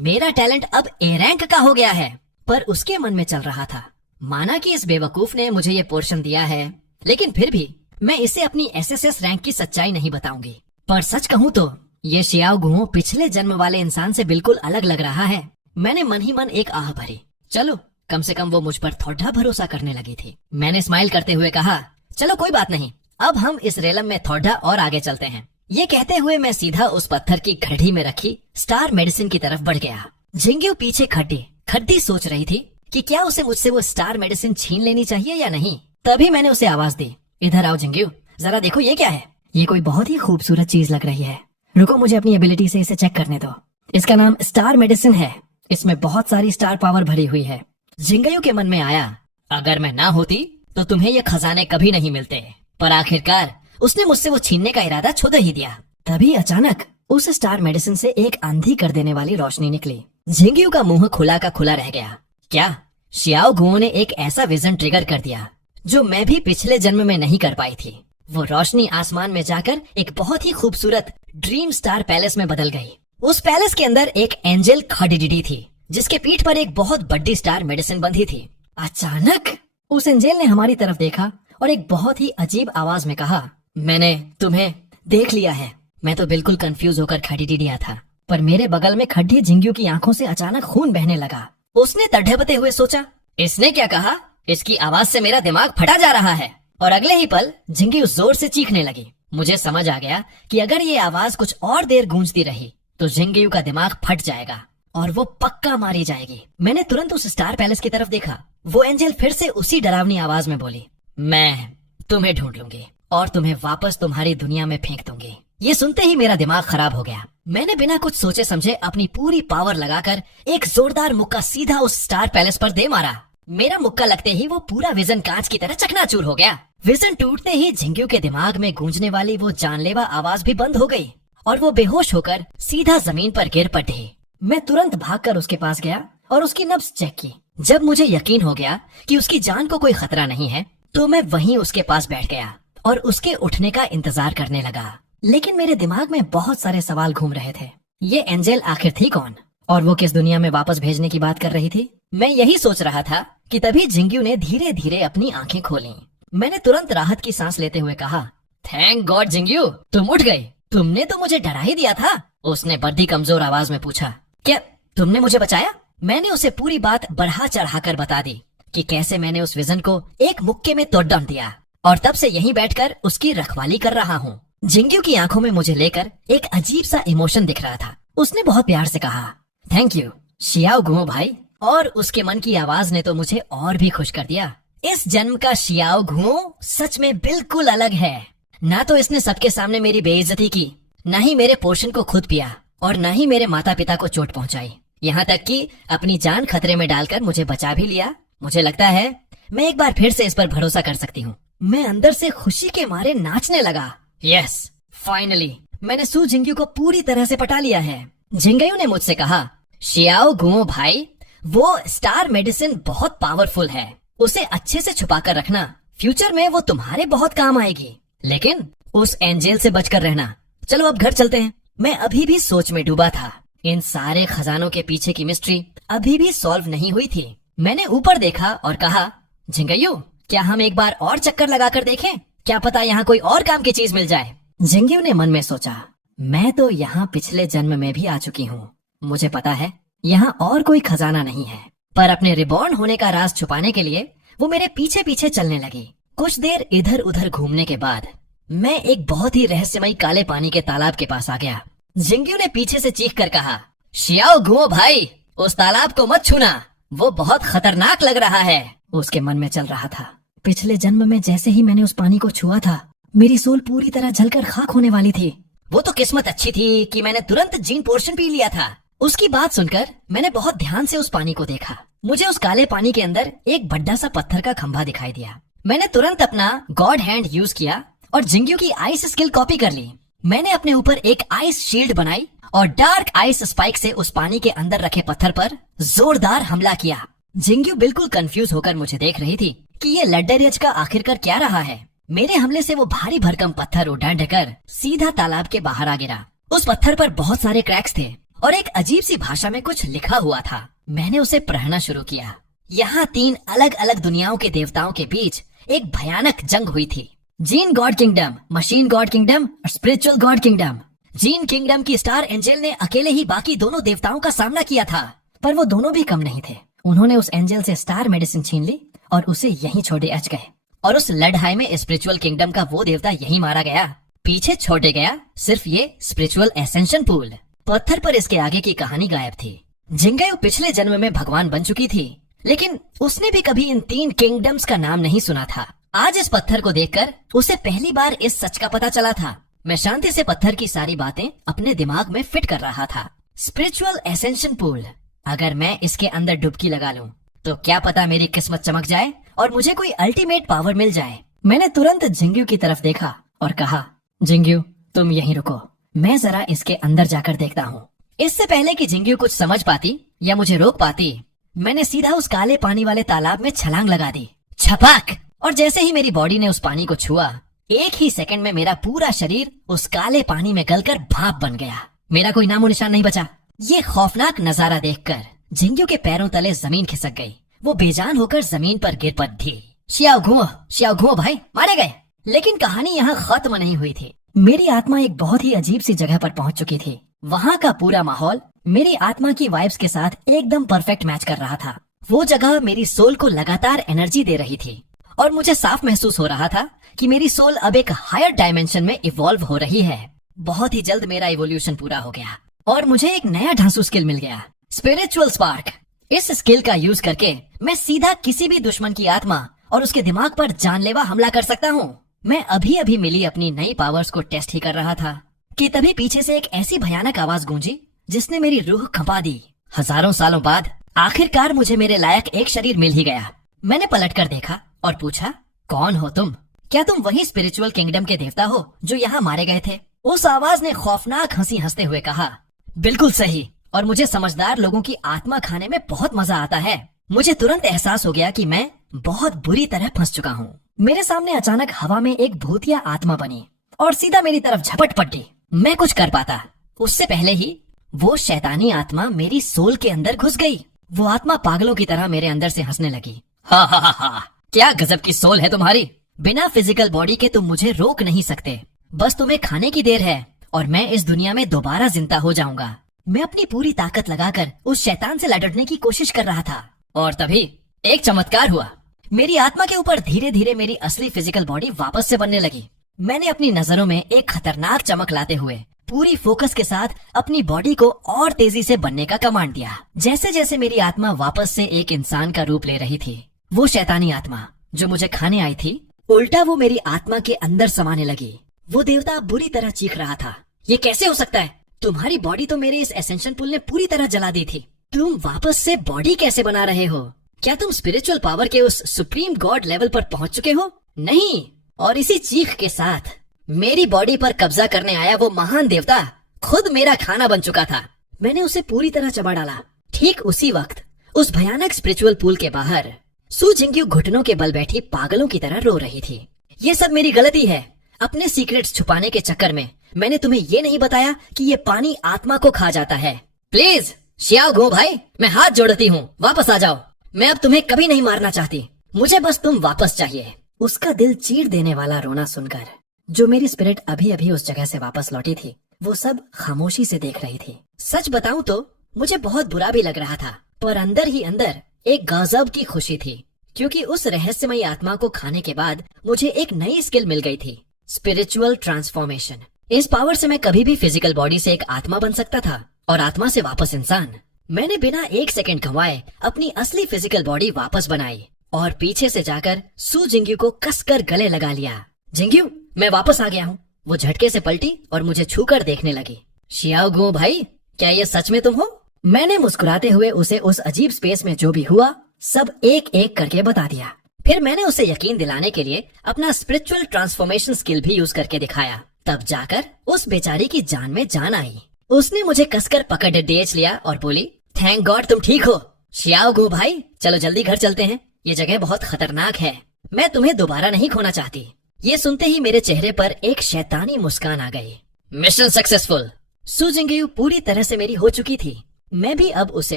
मेरा टैलेंट अब ए रैंक का हो गया है। पर उसके मन में चल रहा था, माना कि इस बेवकूफ ने मुझे ये पोर्शन दिया है, लेकिन फिर भी मैं इसे अपनी एसएसएस रैंक की सच्चाई नहीं बताऊंगी। पर सच कहूँ तो ये शियाओ गुओ पिछले जन्म वाले इंसान से बिल्कुल अलग लग रहा है। मैंने मन ही मन एक आह भरी। चलो, कम से कम वो मुझ पर थोड़ा भरोसा करने लगी थी। मैंने स्माइल करते हुए कहा, चलो कोई बात नहीं, अब हम इस रेलम में थोड़ा और आगे चलते हैं। ये कहते हुए मैं सीधा उस पत्थर की घड़ी में रखी स्टार मेडिसिन की तरफ बढ़ गया। झिंग्यू पीछे खड्डी सोच रही थी कि क्या उसे मुझसे वो स्टार मेडिसिन छीन लेनी चाहिए या नहीं। तभी मैंने उसे आवाज दी, इधर आओ झिंग्यू, जरा देखो ये क्या है। ये कोई बहुत ही खूबसूरत चीज लग रही है, रुको मुझे अपनी एबिलिटी से इसे चेक करने दो। इसका नाम स्टार मेडिसिन है, इसमें बहुत सारी स्टार पावर भरी हुई है। झिंगयू के मन में आया, अगर मैं ना होती तो तुम्हें ये खजाने कभी नहीं मिलते। पर आखिरकार उसने मुझसे वो छीनने का इरादा छुड़ ही दिया। तभी अचानक उस स्टार मेडिसिन से एक अंधी कर देने वाली रोशनी निकली। झिंगयू का मुंह खुला का खुला रह गया। क्या शियाओ गुओ ने एक ऐसा विजन ट्रिगर कर दिया जो मैं भी पिछले जन्म में नहीं कर पाई थी। वो रोशनी आसमान में जाकर एक बहुत ही खूबसूरत ड्रीम स्टार पैलेस में बदल गई। उस पैलेस के अंदर एक एंजल खड़ी थी जिसके पीठ पर एक बहुत बड़ी स्टार मेडिसिन बंधी थी। अचानक उस एंजल ने हमारी तरफ देखा और एक बहुत ही अजीब आवाज में कहा, मैंने तुम्हें देख लिया है। मैं तो बिल्कुल कंफ्यूज होकर खड़ी दिया था, पर मेरे बगल में खड़ी झिंग्यू की आंखों से अचानक खून बहने लगा। उसने तड़पते हुए सोचा, इसने क्या कहा? इसकी आवाज से मेरा दिमाग फटा जा रहा है। और अगले ही पल झिंग्यू जोर से चीखने लगी। मुझे समझ आ गया कि अगर ये आवाज कुछ और देर गूंजती रही तो झिंग्यू का दिमाग फट जाएगा और वो पक्का मारी जाएगी। मैंने तुरंत उस स्टार पैलेस की तरफ देखा। वो एंजल फिर से उसी डरावनी आवाज में बोली, मैं तुम्हें ढूंढ लूंगी और तुम्हें वापस तुम्हारी दुनिया में फेंक दूंगी। ये सुनते ही मेरा दिमाग खराब हो गया। मैंने बिना कुछ सोचे समझे अपनी पूरी पावर लगाकर एक जोरदार मुक्का सीधा उस स्टार पैलेस पर दे मारा। मेरा मुक्का लगते ही वो पूरा विजन कांच की तरह चकनाचूर हो गया। विजन टूटते ही झिंग्यू के दिमाग में गूंजने वाली वो जानलेवा आवाज भी बंद हो गई और वो बेहोश होकर सीधा जमीन पर गिर पड़ी। मैं तुरंत भागकर उसके पास गया और उसकी नब्ज चेक की। जब मुझे यकीन हो गया कि उसकी जान को कोई खतरा नहीं है तो मैं वहीं उसके पास बैठ गया और उसके उठने का इंतजार करने लगा। लेकिन मेरे दिमाग में बहुत सारे सवाल घूम रहे थे। ये एंजल आखिर थी कौन और वो किस दुनिया में वापस भेजने की बात कर रही थी? मैं यही सोच रहा था कि तभी झिंग्यू ने धीरे धीरे अपनी आंखें खोली। मैंने तुरंत राहत की सांस लेते हुए कहा, थैंक गॉड झिंग्यू, तुम उठ गई। तुमने तो मुझे डरा ही दिया था। उसने बड़ी कमजोर आवाज में पूछा, क्या तुमने मुझे बचाया? मैंने उसे पूरी बात बढ़ा चढ़ाकर बता दी कि कैसे मैंने उस विजन को एक मुक्के में तोड़ डाल दिया और तब से यहीं बैठकर उसकी रखवाली कर रहा हूँ। झिंग्यू की आंखों में मुझे लेकर एक अजीब सा इमोशन दिख रहा था। उसने बहुत प्यार से कहा, थैंक यू शियाओ गुओ भाई। और उसके मन की आवाज ने तो मुझे और भी खुश कर दिया। इस जन्म का शियाओ गुओ सच में बिल्कुल अलग है। ना तो इसने सबके सामने मेरी बेइज्जती की, न ही मेरे पोर्शन को खुद पिया और न ही मेरे माता पिता को चोट पहुंचाई। यहाँ तक कि अपनी जान खतरे में डालकर मुझे बचा भी लिया। मुझे लगता है मैं एक बार फिर से इस पर भरोसा कर सकती हूँ। मैं अंदर से खुशी के मारे नाचने लगा। यस, फाइनली मैंने सू झिंग्यू को पूरी तरह से पटा लिया है। झिंगयू ने मुझसे कहा, शियाओ गुओ भाई, वो स्टार मेडिसिन बहुत पावरफुल है, उसे अच्छे से छुपा कर रखना। फ्यूचर में वो तुम्हारे बहुत काम आएगी, लेकिन उस एंजल से बचकर रहना। चलो अब घर चलते हैं। मैं अभी भी सोच में डूबा था। इन सारे खजानों के पीछे की मिस्ट्री अभी भी सॉल्व नहीं हुई थी। मैंने ऊपर देखा और कहा, झिंगयू, क्या हम एक बार और चक्कर लगाकर देखें? क्या पता यहाँ कोई और काम की चीज मिल जाए। झिंगयू ने मन में सोचा, मैं तो यहाँ पिछले जन्म में भी आ चुकी हूँ। मुझे पता है यहाँ और कोई खजाना नहीं है। पर अपने रिबॉर्न होने का राज छुपाने के लिए वो मेरे पीछे पीछे चलने लगी। कुछ देर इधर उधर घूमने के बाद मैं एक बहुत ही रहस्यमयी काले पानी के तालाब के पास आ गया। झिंग्यू ने पीछे से चीख कर कहा, शियाओ गुओ भाई, उस तालाब को मत छूना, वो बहुत खतरनाक लग रहा है। उसके मन में चल रहा था, पिछले जन्म में जैसे ही मैंने उस पानी को छुआ था, मेरी सोल पूरी तरह जलकर खाक होने वाली थी। वो तो किस्मत अच्छी थी कि मैंने तुरंत जीन पोर्शन पी लिया था। उसकी बात सुनकर मैंने बहुत ध्यान से उस पानी को देखा। मुझे उस काले पानी के अंदर एक बड़ा सा पत्थर का खंभा दिखाई दिया। मैंने तुरंत अपना गॉड हैंड यूज किया और झिंग्यू की आइस स्किल कॉपी कर ली। मैंने अपने ऊपर एक आइस शील्ड बनाई और डार्क आइस स्पाइक से उस पानी के अंदर रखे पत्थर पर जोरदार हमला किया। झिंग्यू बिल्कुल कंफ्यूज होकर मुझे देख रही थी कि ये लड्डरियज का आखिरकार क्या रहा है। मेरे हमले से वो भारी भरकम पत्थर उठा ढकर सीधा तालाब के बाहर आ गिरा। उस पत्थर पर बहुत सारे क्रैक्स थे और एक अजीब सी भाषा में कुछ लिखा हुआ था। मैंने उसे पढ़ना शुरू किया। यहाँ 3 अलग अलग दुनियाओं के देवताओं के बीच एक भयानक जंग हुई थी। Gene god kingdom, machine god kingdom और spiritual god kingdom. Gene kingdom की स्टार एंजल ने अकेले ही बाकी दोनों देवताओं का सामना किया था, पर वो दोनों भी कम नहीं थे। उन्होंने उस एंजल से स्टार मेडिसिन छीन ली और उसे यहीं छोड़े अच गए। और उस लड़ाई में स्पिरिचुअल किंगडम का वो देवता यहीं मारा गया। पीछे छोड़े गया सिर्फ ये स्पिरिचुअल एसेंशन पूल। पत्थर पर इसके आगे की कहानी गायब थी। जिंगयू पिछले जन्म में भगवान बन चुकी थी, लेकिन उसने भी कभी इन 3 किंगडम्स का नाम नहीं सुना था। आज इस पत्थर को देखकर उसे पहली बार इस सच का पता चला था। मैं शांति से पत्थर की सारी बातें अपने दिमाग में फिट कर रहा था। स्पिरिचुअल एसेंशन पूल, अगर मैं इसके अंदर डुबकी लगा लूं, तो क्या पता मेरी किस्मत चमक जाए और मुझे कोई अल्टीमेट पावर मिल जाए। मैंने तुरंत जिंगयू की तरफ देखा और कहा, जिंगयू तुम यहीं रुको, मैं जरा इसके अंदर जाकर देखता हूँ। इससे पहले कि जिंगयू कुछ समझ पाती या मुझे रोक पाती, मैंने सीधा उस काले पानी वाले तालाब में छलांग लगा दी। छपाक! और जैसे ही मेरी बॉडी ने उस पानी को छुआ, एक ही सेकंड में मेरा पूरा शरीर उस काले पानी में गलकर भाप बन गया। मेरा कोई नामो निशान नहीं बचा। ये खौफनाक नजारा देखकर जिंगयू के पैरों तले जमीन खिसक गई। वो बेजान होकर जमीन पर गिर पड़ी। शियाओ घुमो भाई, मारे गए। लेकिन कहानी यहाँ खत्म नहीं हुई थी। मेरी आत्मा एक बहुत ही अजीब सी जगह पर पहुँच चुकी थी। वहाँ का पूरा माहौल मेरी आत्मा की वाइब्स के साथ एकदम परफेक्ट मैच कर रहा था। वो जगह मेरी सोल को लगातार एनर्जी दे रही थी और मुझे साफ महसूस हो रहा था कि मेरी सोल अब एक हायर डायमेंशन में इवॉल्व हो रही है। बहुत ही जल्द मेरा इवोल्यूशन पूरा हो गया और मुझे एक नया ढांसू स्किल मिल गया, स्पिरिचुअल स्पार्क। इस स्किल का यूज करके मैं सीधा किसी भी दुश्मन की आत्मा और उसके दिमाग पर जानलेवा हमला कर सकता हूँ। मैं अभी अभी मिली अपनी नई पावर्स को टेस्ट ही कर रहा था कि तभी पीछे से एक ऐसी भयानक आवाज गूंजी जिसने मेरी रूह खपा दी। हजारों सालों बाद आखिरकार मुझे मेरे लायक एक शरीर मिल ही गया। मैंने पलटकर देखा और पूछा, कौन हो तुम? क्या तुम वही स्पिरिचुअल किंगडम के देवता हो जो यहाँ मारे गए थे? उस आवाज ने खौफनाक हंसी हंसते हुए कहा, बिल्कुल सही, और मुझे समझदार लोगों की आत्मा खाने में बहुत मजा आता है। मुझे तुरंत एहसास हो गया कि मैं बहुत बुरी तरह फंस चुका हूँ। मेरे सामने अचानक हवा में एक भूतिया आत्मा बनी और सीधा मेरी तरफ झपट पड़ी। मैं कुछ कर पाता उससे पहले ही वो शैतानी आत्मा मेरी सोल के अंदर घुस गई। वो आत्मा पागलों की तरह मेरे अंदर से हंसने लगी। हा हा हा हा, क्या गजब की सोल है तुम्हारी। बिना फिजिकल बॉडी के तुम मुझे रोक नहीं सकते। बस तुम्हें खाने की देर है और मैं इस दुनिया में दोबारा जिंदा हो जाऊंगा। मैं अपनी पूरी ताकत लगाकर उस शैतान से लड़ने की कोशिश कर रहा था और तभी एक चमत्कार हुआ। मेरी आत्मा के ऊपर धीरे धीरे मेरी असली फिजिकल बॉडी वापस से बनने लगी। मैंने अपनी नजरों में एक खतरनाक चमक लाते हुए पूरी फोकस के साथ अपनी बॉडी को और तेजी से बनने का कमांड दिया। जैसे जैसे मेरी आत्मा वापस से एक इंसान का रूप ले रही थी, वो शैतानी आत्मा जो मुझे खाने आई थी, उल्टा वो मेरी आत्मा के अंदर समाने लगी। वो देवता बुरी तरह चीख रहा था, ये कैसे हो सकता है? तुम्हारी बॉडी तो मेरे इस एसेंशन पुल ने पूरी तरह जला दी थी। तुम वापस से बॉडी कैसे बना रहे हो? क्या तुम स्पिरिचुअल पावर के उस सुप्रीम गॉड लेवल पर पहुंच चुके हो? नहीं। और इसी चीख के साथ मेरी बॉडी पर कब्जा करने आया वो महान देवता खुद मेरा खाना बन चुका था। मैंने उसे पूरी तरह चबा डाला। ठीक उसी वक्त उस भयानक स्पिरिचुअल पूल के बाहर सू जिंगयू घुटनों के बल बैठी पागलों की तरह रो रही थी। ये सब मेरी गलती है। अपने सीक्रेट्स छुपाने के चक्कर में मैंने तुम्हें ये नहीं बताया कि ये पानी आत्मा को खा जाता है। प्लीज शियाओ घो भाई, मैं हाथ जोड़ती हूँ, वापस आ जाओ। मैं अब तुम्हें कभी नहीं मारना चाहती, मुझे बस तुम वापस चाहिए। उसका दिल चीर देने वाला रोना सुनकर जो मेरी स्पिरिट अभी अभी उस जगह से वापस लौटी थी, वो सब खामोशी से देख रही थी। सच बताऊं तो मुझे बहुत बुरा भी लग रहा था, पर अंदर ही अंदर एक गजब की खुशी थी, क्योंकि उस रहस्यमयी आत्मा को खाने के बाद मुझे एक नई स्किल मिल गई थी, स्पिरिचुअल ट्रांसफॉर्मेशन। इस पावर से मैं कभी भी फिजिकल बॉडी से एक आत्मा बन सकता था और आत्मा से वापस इंसान। मैंने बिना एक सेकंड गंवाए अपनी असली फिजिकल बॉडी वापस बनाई और पीछे से जाकर सू जिंगयू को कसकर गले लगा लिया। जिंगयू, मैं वापस आ गया हूँ। वो झटके से पलटी और मुझे छूकर देखने लगी। शियाओ गो भाई, क्या ये सच में तुम हो? मैंने मुस्कुराते हुए उसे उस अजीब स्पेस में जो भी हुआ सब एक एक करके बता दिया। फिर मैंने उसे यकीन दिलाने के लिए अपना स्पिरिचुअल ट्रांसफॉर्मेशन स्किल भी यूज करके दिखाया। तब जाकर उस बेचारी की जान में जान आई। उसने मुझे कसकर पकड़ डेच लिया और बोली, थैंक गॉड तुम ठीक हो। शियाओ गो भाई, चलो जल्दी घर चलते हैं, ये जगह बहुत खतरनाक है। मैं तुम्हें दोबारा नहीं खोना चाहती। ये सुनते ही मेरे चेहरे पर एक शैतानी मुस्कान आ गई। Mission successful. सू जिंगयू पूरी तरह से मेरी हो चुकी थी। मैं भी अब उसे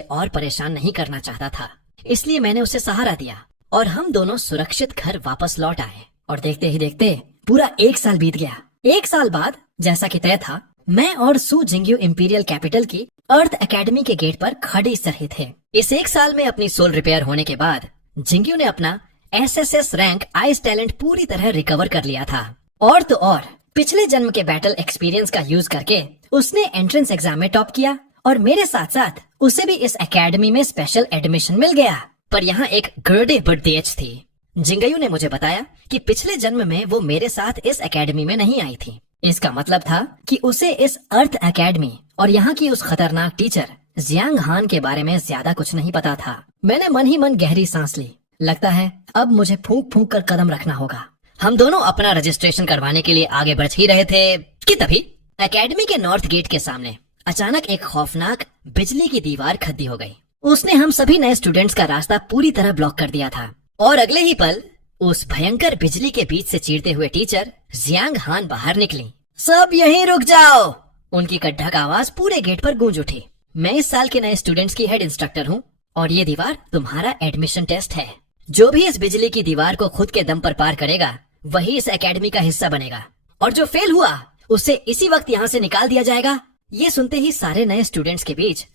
और परेशान नहीं करना चाहता था, इसलिए मैंने उसे सहारा दिया और हम दोनों सुरक्षित घर वापस लौट आए। और देखते ही देखते पूरा 1 साल बीत गया। 1 साल बाद, जैसा कि तय था, मैं और सू जिंगयू इंपीरियल कैपिटल की अर्थ एकेडमी के गेट पर खड़े रहे थे। इस 1 साल में अपनी सोल रिपेयर होने के बाद जिंगयू ने अपना SSS रैंक आइस टैलेंट पूरी तरह रिकवर कर लिया था। और तो और पिछले जन्म के बैटल एक्सपीरियंस का यूज करके उसने एंट्रेंस एग्जाम में टॉप किया और मेरे साथ साथ उसे भी इस एकेडमी में स्पेशल एडमिशन मिल गया। पर यहाँ एक गर्डे बर्डेच थी। जिंगयू ने मुझे बताया कि पिछले जन्म में वो मेरे साथ इस एकेडमी में नहीं आई थी। इसका मतलब था कि उसे इस अर्थ एकेडमी और यहाँ की उस खतरनाक टीचर जियांग हान के बारे में ज्यादा कुछ नहीं पता था। मैंने मन ही मन गहरी सांस ली। लगता है अब मुझे फूंक फूंक कर कदम रखना होगा। हम दोनों अपना रजिस्ट्रेशन करवाने के लिए आगे बढ़ ही रहे थे कि तभी एकेडमी के नॉर्थ गेट के सामने अचानक एक खौफनाक बिजली की दीवार खड़ी हो गई। उसने हम सभी नए स्टूडेंट्स का रास्ता पूरी तरह ब्लॉक कर दिया था और अगले ही पल उस भयंकर बिजली के बीच से चीरते हुए टीचर जियांग हान बाहर निकली। सब यहीं रुक जाओ। उनकी कड़क आवाज पूरे गेट पर गूंज उठी। मैं इस साल के नए स्टूडेंट्स की हेड इंस्ट्रक्टर हूँ और ये दीवार तुम्हारा एडमिशन टेस्ट है। जो भी इस बिजली की दीवार को खुद के दम पर पार करेगा वही इस एकेडमी का हिस्सा बनेगा और जो फेल हुआ उसे इसी वक्त यहाँ से निकाल दिया जाएगा। ये सुनते ही सारे नए स्टूडेंट्स के बीच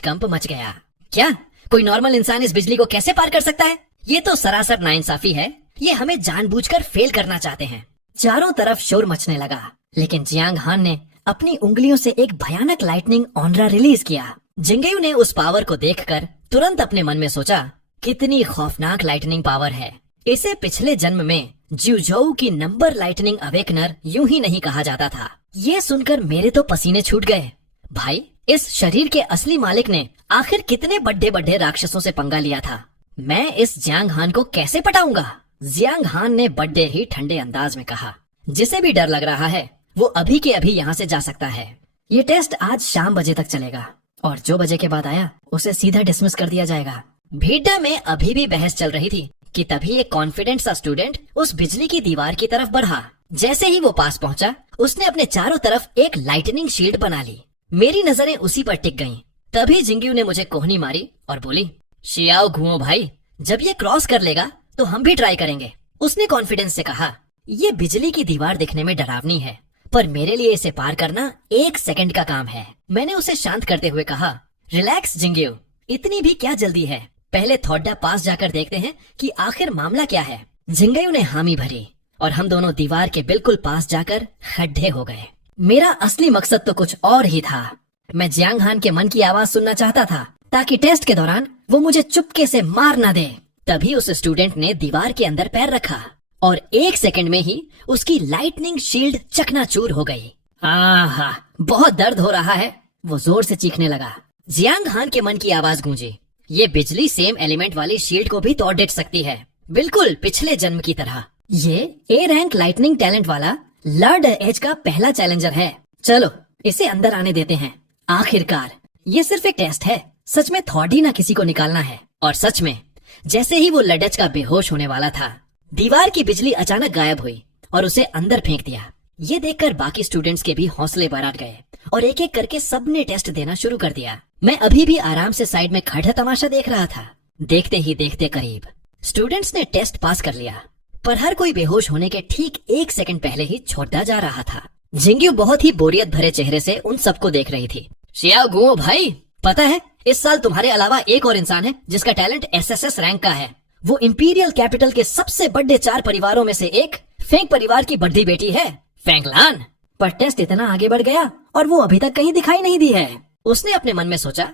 कंप मच गया। क्या कोई नॉर्मल इंसान इस बिजली को कैसे पार कर सकता है? ये तो सरासर नाइंसाफी है। ये हमें जानबूझकर फेल करना चाहते हैं। चारों तरफ शोर मचने लगा, लेकिन जियांग हान ने अपनी उंगलियों से एक भयानक लाइटनिंग ऑनरा रिलीज किया। जिंगयू ने उस पावर को देखकर तुरंत अपने मन में सोचा, कितनी खौफनाक लाइटनिंग पावर है। इसे पिछले जन्म में ज्यूजोऊ की नंबर लाइटनिंग अवेकनर यूं ही नहीं कहा जाता था। ये सुनकर मेरे तो पसीने छूट गए। भाई, इस शरीर के असली मालिक ने आखिर कितने बड़े बड़े राक्षसों से पंगा लिया था। मैं इस जियांग हान को कैसे पटाऊंगा? जियांग हान ने बड़े ही ठंडे अंदाज में कहा। जिसे भी डर लग रहा है वो अभी के अभी यहाँ से जा सकता है। ये टेस्ट आज शाम बजे तक चलेगा और जो बजे के बाद आया उसे सीधा डिसमिस कर दिया जाएगा। भीड़ा में अभी भी बहस चल रही थी कि तभी एक कॉन्फिडेंट सा स्टूडेंट उस बिजली की दीवार की तरफ बढ़ा। जैसे ही वो पास पहुंचा उसने अपने चारों तरफ एक लाइटनिंग शील्ड बना ली। मेरी नजरें उसी पर टिक गईं। तभी जिंगयू ने मुझे कोहनी मारी और बोली, शियाओ घुओ भाई, जब ये क्रॉस कर लेगा तो हम भी ट्राई करेंगे। उसने कॉन्फिडेंस से कहा, ये बिजली की दीवार दिखने में डरावनी है पर मेरे लिए इसे पार करना 1 सेकंड का काम है। मैंने उसे शांत करते हुए कहा, रिलैक्स जिंगयू, इतनी भी क्या जल्दी है। पहले थोड़ा पास जाकर देखते हैं कि आखिर मामला क्या है। जिंगयू ने हामी भरी और हम दोनों दीवार के बिल्कुल पास जाकर खड्डे हो गए। मेरा असली मकसद तो कुछ और ही था। मैं जियांग हान के मन की आवाज सुनना चाहता था ताकि टेस्ट के दौरान वो मुझे चुपके से मार न दे। तभी उस स्टूडेंट ने दीवार के अंदर पैर रखा और 1 सेकंड में ही उसकी लाइटनिंग शील्ड चकनाचूर हो गई। आहा, बहुत दर्द हो रहा है। वो जोर से चीखने लगा। जियांग हान के मन की आवाज गूंजी, ये बिजली सेम एलिमेंट वाली शील्ड को भी तोड़ देख सकती है, बिल्कुल पिछले जन्म की तरह। ये ए रैंक लाइटनिंग टैलेंट वाला लर्ड एज का पहला चैलेंजर है। चलो इसे अंदर आने देते हैं। आखिरकार ये सिर्फ एक टेस्ट है, सच में थोड़ी ना किसी को निकालना है। और सच में जैसे ही वो लडच का बेहोश होने वाला था, दीवार की बिजली अचानक गायब हुई और उसे अंदर फेंक दिया। ये देखकर बाकी स्टूडेंट्स के भी हौसले बढ़ गए और एक एक करके सबने टेस्ट देना शुरू कर दिया। मैं अभी भी आराम से साइड में खड़ा तमाशा देख रहा था। देखते ही देखते करीब स्टूडेंट्स ने टेस्ट पास कर लिया, पर हर कोई बेहोश होने के ठीक 1 सेकंड पहले ही छोड़ता जा रहा था। जिंगयू बहुत ही बोरियत भरे चेहरे से उन सबको देख रही थी। शियाओ गुओ भाई, पता है इस साल तुम्हारे अलावा एक और इंसान है जिसका टैलेंट SSS रैंक का है। वो इंपीरियल कैपिटल के सबसे बड़े 4 परिवारों में से एक फेंग परिवार की बड़ी बेटी है, फेंगलान। पर टेस्ट इतना आगे बढ़ गया और वो अभी तक कहीं दिखाई नहीं दी है। उसने अपने मन में सोचा,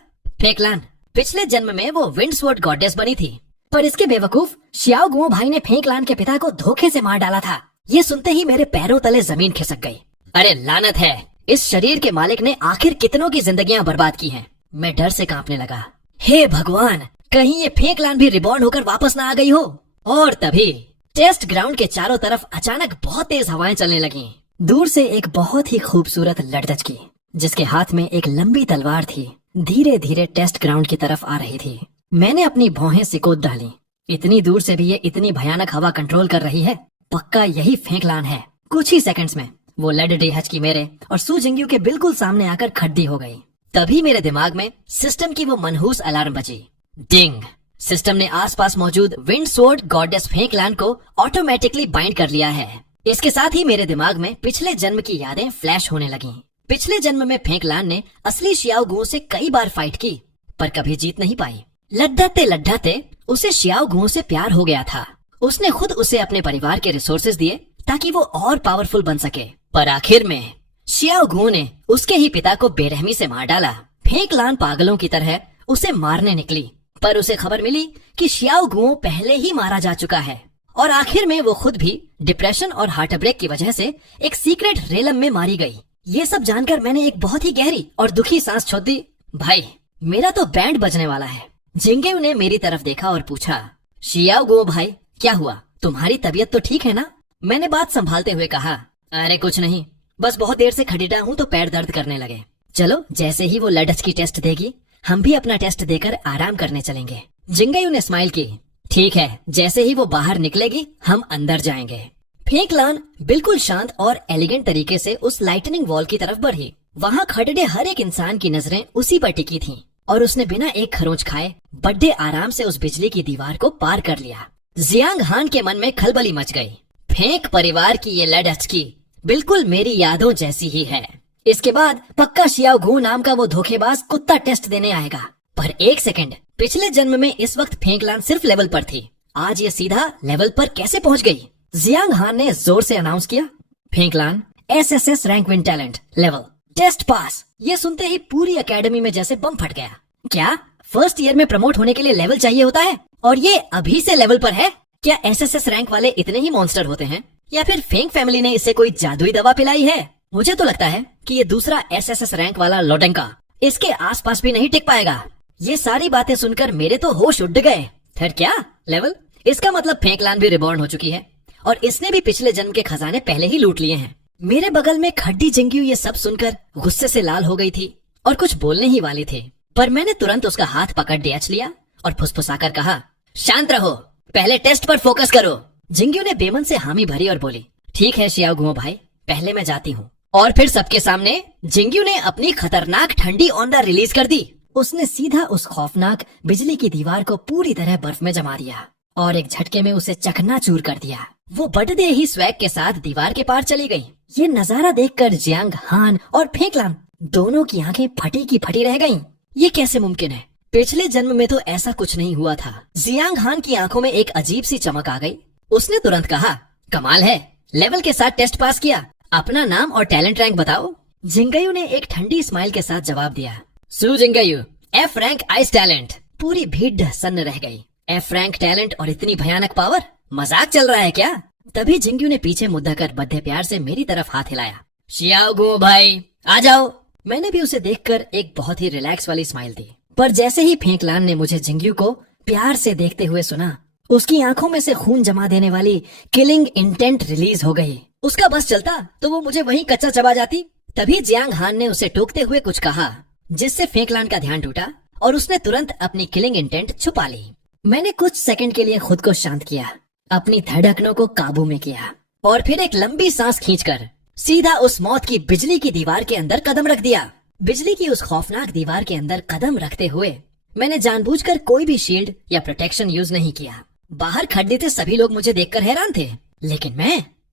फेंगलान पिछले जन्म में वो विंडस्वर्ड गॉडेस बनी थी, पर इसके बेवकूफ शियाओ गुओ भाई ने फेंगलान के पिता को धोखे से मार डाला था। ये सुनते ही मेरे पैरों तले जमीन खिसक गई। अरे लानत है, इस शरीर के मालिक ने आखिर कितनों की जिंदगियां बर्बाद की हैं। मैं डर से कांपने लगा। हे भगवान, कहीं ये फेंगलान भी रिबॉर्न होकर वापस ना आ गई हो। और तभी टेस्ट ग्राउंड के चारों तरफ अचानक बहुत तेज हवाएं चलने लगीं। दूर से एक बहुत ही खूबसूरत लड़की जिसके हाथ में एक लंबी तलवार थी, धीरे धीरे टेस्ट ग्राउंड की तरफ आ रही थी। मैंने अपनी भौहें सिकोड़ डाली। इतनी दूर से भी ये इतनी भयानक हवा कंट्रोल कर रही है। पक्का यही फेंकलान है। कुछ ही सेकंड्स में वो लेड डेहचकी मेरे और सू जिंगयू के बिल्कुल सामने आकर खड़ी हो गई। तभी मेरे दिमाग में सिस्टम की वो मनहूस अलार्म बजी। डिंग। सिस्टम ने आसपास मौजूद विंड स्वॉर्ड गॉडेस फेंकलान को ऑटोमेटिकली बाइंड कर लिया है। इसके साथ ही मेरे दिमाग में पिछले जन्म की यादें फ्लैश होने लगी। पिछले जन्म में फेंकलान ने असली शियाओ गुओ से कई बार फाइट की, पर कभी जीत नहीं पाई। लड्ढाते लड्ढाते उसे शियाओ गुओ से प्यार हो गया था। उसने खुद उसे अपने परिवार के रिसोर्सेज दिए ताकि वो और पावरफुल बन सके, पर आखिर में शियाओ गुओ ने उसके ही पिता को बेरहमी से मार डाला। फेंकलान पागलों की तरह उसे मारने निकली, पर उसे खबर मिली कि शियाओ गुओ पहले ही मारा जा चुका है और आखिर में वो खुद भी डिप्रेशन और हार्ट ब्रेक की वजह से एक सीक्रेट रेलम में मारी गई। ये सब जानकर मैंने एक बहुत ही गहरी और दुखी सांस छोड़ दी। भाई, मेरा तो बैंड बजने वाला है। जिंगेयू ने मेरी तरफ देखा और पूछा, शियाओ गुओ भाई, क्या हुआ? तुम्हारी तबीयत तो ठीक है ना? मैंने बात संभालते हुए कहा, अरे कुछ नहीं, बस बहुत देर से खड़ीटा हूँ तो पैर दर्द करने लगे। चलो, जैसे ही वो लडच की टेस्ट देगी हम भी अपना टेस्ट देकर आराम करने चलेंगे। जिंगेयू ने स्माइल की। ठीक है, जैसे ही वो बाहर निकलेगी हम अंदर जाएंगे। फेंकलान बिल्कुल शांत और एलिगेंट तरीके से उस लाइटनिंग वॉल की तरफ बढ़ी। वहाँ खड़े हर एक इंसान की नजरें उसी पर टिकी थीं और उसने बिना एक खरोंच खाए बड़े आराम से उस बिजली की दीवार को पार कर लिया। जियांग हान के मन में खलबली मच गई। फेंक परिवार की ये लडचकी बिल्कुल मेरी यादों जैसी ही है। इसके बाद पक्का शियाओ गुओ नाम का वो धोखेबाज कुत्ता टेस्ट देने आएगा। पर एक सेकंड, पिछले जन्म में इस वक्त फेंकलान सिर्फ लेवल पर थी, आज ये सीधा लेवल पर कैसे पहुंच गई? जियांग हान ने जोर से अनाउंस किया, फेंकलान SSS rank win talent level test pass. ये सुनते ही पूरी एकेडमी में जैसे बम फट गया। क्या फर्स्ट ईयर में प्रमोट होने के लिए लेवल चाहिए होता है और ये अभी से लेवल पर है? क्या एसएसएस रैंक वाले इतने ही मॉन्स्टर होते हैं या फिर फेंक फैमिली ने इसे कोई जादुई दवा पिलाई है? मुझे तो लगता है कि ये दूसरा एसएसएस रैंक वाला लोडेंका इसके आसपास भी नहीं टिक पाएगा। ये सारी बातें सुनकर मेरे तो होश उड़ गए। फिर क्या लेवल? इसका मतलब फेंकलान भी रिबॉर्न हो चुकी है और इसने भी पिछले जन्म के खजाने पहले ही लूट लिए हैं। मेरे बगल में खड्डी जिंगयू ये सब सुनकर गुस्से से लाल हो गई थी और कुछ बोलने ही वाली थी, पर मैंने तुरंत उसका हाथ पकड़ डेच लिया और फुसफुसाकर कहा, शांत रहो, पहले टेस्ट पर फोकस करो। जिंगयू ने बेमन से हामी भरी और बोली, ठीक है शियाओ गुओ भाई, पहले मैं जाती हूँ। और फिर सबके सामने जिंगयू ने अपनी खतरनाक ठंडी औंधा रिलीज कर दी। उसने सीधा उस खौफनाक बिजली की दीवार को पूरी तरह बर्फ में जमा दिया और एक झटके में उसे चकनाचूर कर दिया। वो बढ़ते ही स्वैग के साथ दीवार के पार चली गई। ये नजारा देखकर जियांग हान और फेंकलान दोनों की आंखें फटी की फटी रह गईं। ये कैसे मुमकिन है? पिछले जन्म में तो ऐसा कुछ नहीं हुआ था। जियांग हान की आंखों में एक अजीब सी चमक आ गई। उसने तुरंत कहा, कमाल है, लेवल के साथ टेस्ट पास किया, अपना नाम और टैलेंट रैंक बताओ। जिंगयू ने एक ठंडी स्माइल के साथ जवाब दिया, सू जिंगयू, एफ रैंक आइस टैलेंट। पूरी भीड़ सन्न रह गई। एफ रैंक टैलेंट और इतनी भयानक पावर, मजाक चल रहा है क्या? तभी जिंगयू ने पीछे मुद्दा कर बद्दे प्यार से मेरी तरफ हाथ हिलाया। शियाओ गुओ भाई, आ जाओ। मैंने भी उसे देखकर एक बहुत ही रिलैक्स वाली स्माइल दी, पर जैसे ही फेंकलान ने मुझे जिंगयू को प्यार से देखते हुए सुना, उसकी आंखों में से खून जमा देने वाली किलिंग इंटेंट रिलीज हो गई। उसका बस चलता तो वो मुझे वहीं कच्चा चबा जाती। तभी जियांग हान ने उसे टोकते हुए कुछ कहा, जिससे फेंकलान का ध्यान टूटा और उसने तुरंत अपनी किलिंग इंटेंट छुपा ली। मैंने कुछ सेकंड के लिए खुद को शांत किया, अपनी धड़कनों को काबू में किया और फिर एक लंबी सांस खींचकर सीधा उस मौत की बिजली की दीवार के अंदर कदम रख दिया। बिजली की उस खौफनाक दीवार के अंदर कदम रखते हुए मैंने जानबूझकर कोई भी शील्ड या प्रोटेक्शन यूज नहीं किया। बाहर खड़े थे सभी लोग मुझे देखकर हैरान थे, लेकिन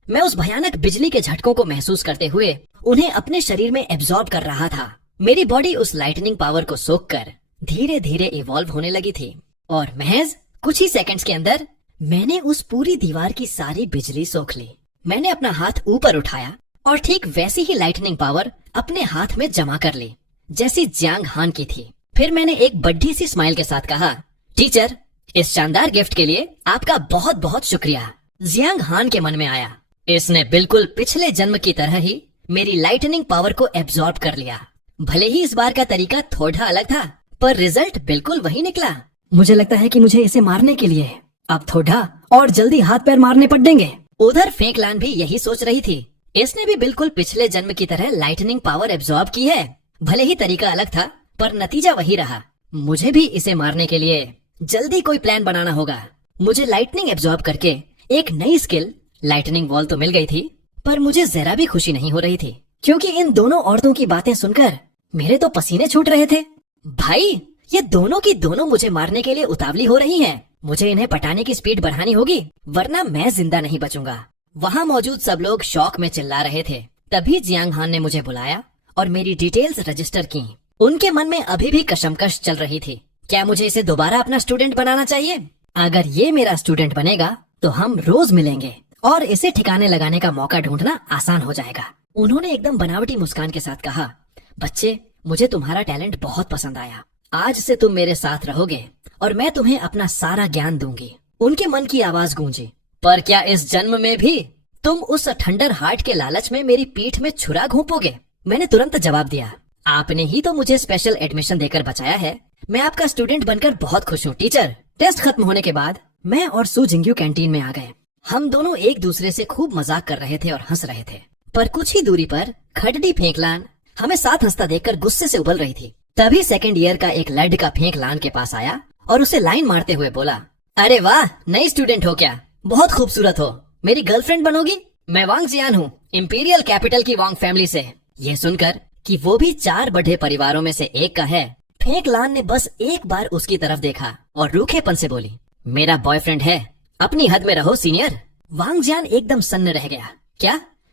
मैं उस भयानक बिजली के झटकों को महसूस करते हुए उन्हें अपने शरीर में एब्जॉर्ब कर रहा था। मेरी बॉडी उस लाइटनिंग पावर को सोखकर धीरे धीरे इवॉल्व होने लगी थी और महज कुछ ही सेकंड्स के अंदर मैंने उस पूरी दीवार की सारी बिजली सोख ली। मैंने अपना हाथ ऊपर उठाया और ठीक वैसी ही लाइटनिंग पावर अपने हाथ में जमा कर ली जैसी जियांग हान की थी। फिर मैंने एक बड्ढी सी स्माइल के साथ कहा, टीचर, इस शानदार गिफ्ट के लिए आपका बहुत बहुत शुक्रिया। जियांग हान के मन में आया, इसने बिल्कुल पिछले जन्म की तरह ही मेरी लाइटनिंग पावर को एब्जॉर्ब कर लिया। भले ही इस बार का तरीका थोड़ा अलग था, पर रिजल्ट बिल्कुल वही निकला। मुझे लगता है कि मुझे इसे मारने के लिए अब थोड़ा और जल्दी हाथ पैर मारने पड़ेंगे। उधर फेंकलान भी यही सोच रही थी। इसने भी बिल्कुल पिछले जन्म की तरह लाइटनिंग पावर एब्जॉर्ब की है। भले ही तरीका अलग था, पर नतीजा वही रहा। मुझे भी इसे मारने के लिए जल्दी कोई प्लान बनाना होगा। मुझे लाइटनिंग एब्जॉर्ब करके एक नई स्किल लाइटनिंग बॉल तो मिल गई थी, पर मुझे जरा भी खुशी नहीं हो रही थी, क्योंकि इन दोनों औरतों की बातें सुनकर मेरे तो पसीने छूट रहे थे। भाई, ये दोनों की दोनों मुझे मारने के लिए उतावली हो रही हैं। मुझे इन्हें पटाने की स्पीड बढ़ानी होगी, वरना मैं जिंदा नहीं बचूंगा। वहाँ मौजूद सब लोग शौक में चिल्ला रहे थे। तभी जियांग हान ने मुझे बुलाया और मेरी डिटेल्स रजिस्टर की। उनके मन में अभी भी कशमकश चल रही थी। क्या मुझे इसे दोबारा अपना स्टूडेंट बनाना चाहिए? अगर ये मेरा स्टूडेंट बनेगा तो हम रोज मिलेंगे और इसे ठिकाने लगाने का मौका ढूंढना आसान हो जाएगा। उन्होंने एकदम बनावटी मुस्कान के साथ कहा, बच्चे, मुझे तुम्हारा टैलेंट बहुत पसंद आया। आज से तुम मेरे साथ रहोगे और मैं तुम्हें अपना सारा ज्ञान दूंगी। उनके मन की आवाज गूंजी, पर क्या इस जन्म में भी तुम उस ठंडर हार्ट के लालच में मेरी पीठ में छुरा घोंपोगे? मैंने तुरंत जवाब दिया, आपने ही तो मुझे स्पेशल एडमिशन देकर बचाया है। मैं आपका स्टूडेंट बनकर बहुत खुश हूँ टीचर। टेस्ट खत्म होने के बाद मैं और सू जिंग्यू कैंटीन में आ गए। हम दोनों एक दूसरे से खूब मजाक कर रहे थे और हंस रहे थे, पर कुछ ही दूरी पर खडडी फेंकलान हमें साथ हंसता देखकर गुस्से से उबल रही थी। तभी सेकंड ईयर का एक लड़का फेंकलान के पास आया और उसे लाइन मारते हुए बोला, अरे वाह, नई स्टूडेंट हो क्या? बहुत खूबसूरत हो, मेरी गर्लफ्रेंड बनोगी? मैं वांग जियान हूँ, इंपीरियल कैपिटल की वांग फैमिली से। ये सुनकर कि वो भी 4 बड़े परिवारों में से एक का है, फेंकलान ने बस एक बार उसकी तरफ देखा और रूखेपन से बोली, मेरा बॉयफ्रेंड है, अपनी हद में रहो सीनियर। वांग जियान एकदम सन्न रह गया।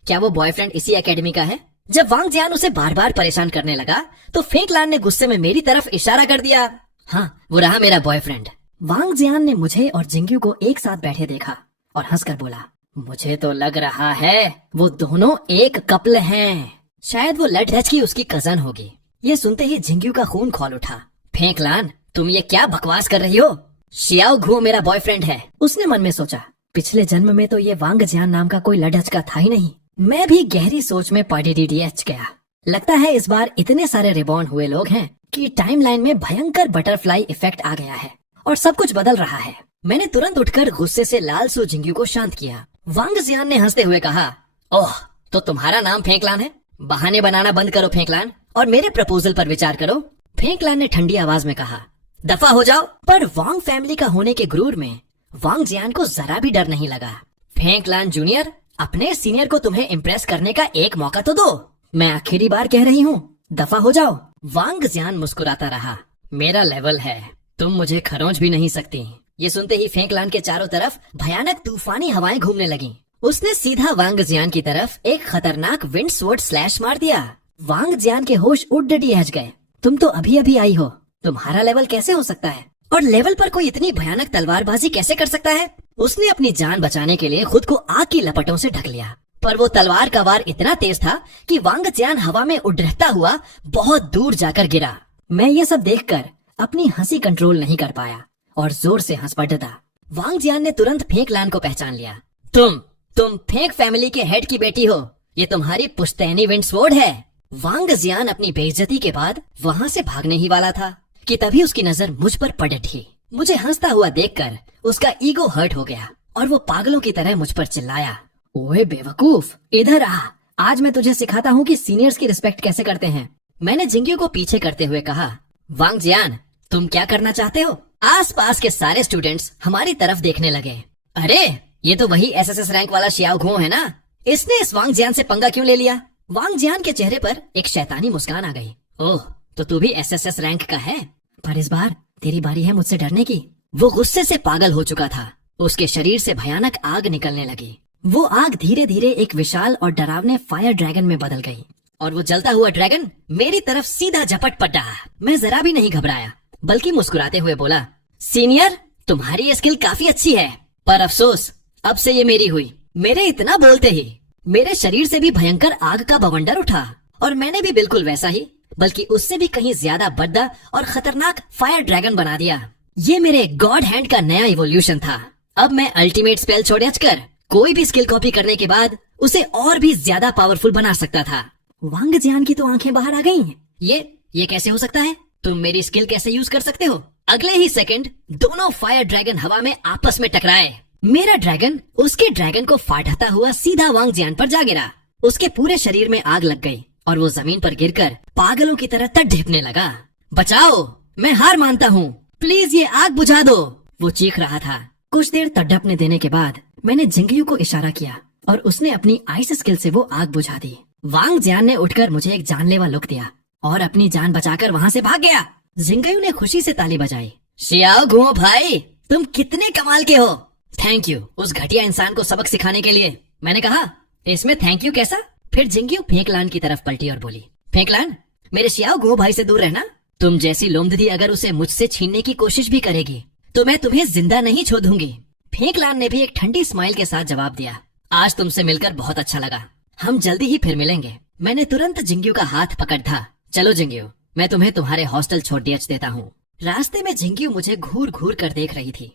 क्या वो बॉयफ्रेंड इसी एकेडमी का है? जब वांग जियान उसे बार बार परेशान करने लगा तो फेंकलान ने गुस्से में मेरी तरफ इशारा कर दिया। हाँ, वो रहा मेरा बॉयफ्रेंड। वांग जियान ने मुझे और जिंग्यू को एक साथ बैठे देखा और हंसकर बोला, मुझे तो लग रहा है वो दोनों एक कपल हैं। शायद वो लड़ढच की उसकी कजन होगी। ये सुनते ही जिंग्यू का खून खौल उठा। फेंकलान, तुम ये क्या बकवास कर रही हो? शियाओ घुओ मेरा बॉयफ्रेंड है। उसने मन में सोचा, पिछले जन्म में तो ये वांग जियान नाम का कोई लड़ढच का था ही नहीं। मैं भी गहरी सोच में पड़ीडीडीएच गया। लगता है इस बार इतने सारे रिबॉर्न हुए लोग हैं कि टाइमलाइन में भयंकर बटरफ्लाई इफेक्ट आ गया है और सब कुछ बदल रहा है। मैंने तुरंत उठकर गुस्से से लाल सू जिंग्यू को शांत किया। वांग जियान ने हंसते हुए कहा, ओह, तो तुम्हारा नाम फेंकलान है? बहाने बनाना बंद करो फेंकलान और मेरे प्रपोजल पर विचार करो। फेंकलान ने ठंडी आवाज में कहा, दफा हो जाओ। पर वांग फैमिली का होने के गुरूर में वांग जियान को जरा भी डर नहीं लगा। फेंकलान जूनियर, अपने सीनियर को तुम्हें इम्प्रेस करने का एक मौका तो दो। मैं आखिरी बार कह रही हूँ, दफा हो जाओ। वांग जियान मुस्कुराता रहा, मेरा लेवल है, तुम मुझे खरोंच भी नहीं सकती। ये सुनते ही फेंकलान के चारों तरफ भयानक तूफानी हवाएं घूमने लगीं। उसने सीधा वांग जियान की तरफ एक खतरनाक विंड स्वॉर्ड स्लैश मार दिया। वांग जियान के होश उड़ गए। तुम तो अभी अभी आई हो, तुम्हारा लेवल कैसे हो सकता है? और लेवल पर कोई इतनी भयानक तलवारबाजी कैसे कर सकता है? उसने अपनी जान बचाने के लिए खुद को आग की लपटों से ढक लिया, पर वो तलवार का वार इतना तेज था कि वांग जियान हवा में उड़ता हुआ बहुत दूर जाकर गिरा। मैं ये सब देखकर अपनी हंसी कंट्रोल नहीं कर पाया और जोर से हंस पड़ा। वांग जियान ने तुरंत फेंकलान को पहचान लिया। तुम फेंक फैमिली के हेड की बेटी हो, ये तुम्हारी पुश्तैनी विंड स्वॉर्ड है। वांग जियान अपनी बेइज्जती के बाद वहाँ से भागने ही वाला था कि तभी उसकी नजर मुझ पर पड़ ठी। मुझे हंसता हुआ देखकर उसका ईगो हर्ट हो गया और वो पागलों की तरह मुझ पर चिल्लाया, ओए बेवकूफ, इधर आ, आज मैं तुझे सिखाता हूँ कि सीनियर्स की रिस्पेक्ट कैसे करते हैं। मैंने जिंग्यू को पीछे करते हुए कहा, वांग जियान, तुम क्या करना चाहते हो? आसपास के सारे स्टूडेंट्स हमारी तरफ देखने लगे। अरे, ये तो वही एसएसएस रैंक वाला शियाओ घुओ है ना, इसने इस वांग जियान से पंगा क्यों ले लिया? वांग जियान के चेहरे पर एक शैतानी मुस्कान आ गई। ओह, तो तू भी एसएसएस रैंक का है, पर इस बार तेरी बारी है मुझसे डरने की। वो गुस्से से पागल हो चुका था। उसके शरीर से भयानक आग निकलने लगी। वो आग धीरे धीरे एक विशाल और डरावने फायर ड्रैगन में बदल गई और वो जलता हुआ ड्रैगन मेरी तरफ सीधा झपट पड़ा। मैं जरा भी नहीं घबराया, बल्कि मुस्कुराते हुए बोला, सीनियर, तुम्हारी ये स्किल काफी अच्छी है, पर अफसोस अब से ये मेरी हुई। मेरे इतना बोलते ही मेरे शरीर से भी भयंकर आग का बवंडर उठा और मैंने भी बिल्कुल वैसा ही, बल्कि उससे भी कहीं ज्यादा बड़ा और खतरनाक फायर ड्रैगन बना दिया। ये मेरे गॉड हैंड का नया इवोल्यूशन था। अब मैं अल्टीमेट स्पेल छोड़कर कोई भी स्किल कॉपी करने के बाद उसे और भी ज्यादा पावरफुल बना सकता था। वांग जियान की तो आंखें बाहर आ गईं। ये कैसे हो सकता है? तुम मेरी स्किल कैसे यूज कर सकते हो? अगले ही सेकंड दोनों फायर ड्रैगन हवा में आपस में टकराए। मेरा ड्रैगन उसके ड्रैगन को फाड़ता हुआ सीधा वांग जियान पर जा गिरा। उसके पूरे शरीर में आग लग गई और वो जमीन पर गिरकर पागलों की तरह तड़फने लगा। बचाओ, मैं हार मानता हूँ, प्लीज ये आग बुझा दो, वो चीख रहा था। कुछ देर तड़पने देने के बाद मैंने जिंगयू को इशारा किया और उसने अपनी आइस स्किल से वो आग बुझा दी। वांग जियान ने उठकर मुझे एक जानलेवा लुक दिया और अपनी जान बचाकर वहाँ से भाग गया। जिंगयू ने खुशी से ताली बजाई। शियाओ गुओ भाई, तुम कितने कमाल के हो। थैंक यू उस घटिया इंसान को सबक सिखाने के लिए। मैंने कहा, इसमें थैंक यू कैसा? फिर जिंगयू फेंकलान की तरफ पलटी और बोली, फेंकलान, मेरे शियाओ गुओ भाई से दूर रहना। तुम जैसी लोमददी अगर उसे मुझसे छीनने की कोशिश भी करेगी तो मैं तुम्हें जिंदा नहीं छोड़ दूंगी। फेंकलान ने भी एक ठंडी स्माइल के साथ जवाब दिया, आज तुमसे मिलकर बहुत अच्छा लगा, हम जल्दी ही फिर मिलेंगे। मैंने तुरंत जिंगयू का हाथ पकड़ था। चलो जिंगयू, मैं तुम्हें तुम्हारे हॉस्टल छोड़ देता हूँ। रास्ते में जिंगयू मुझे घूर घूर कर देख रही थी।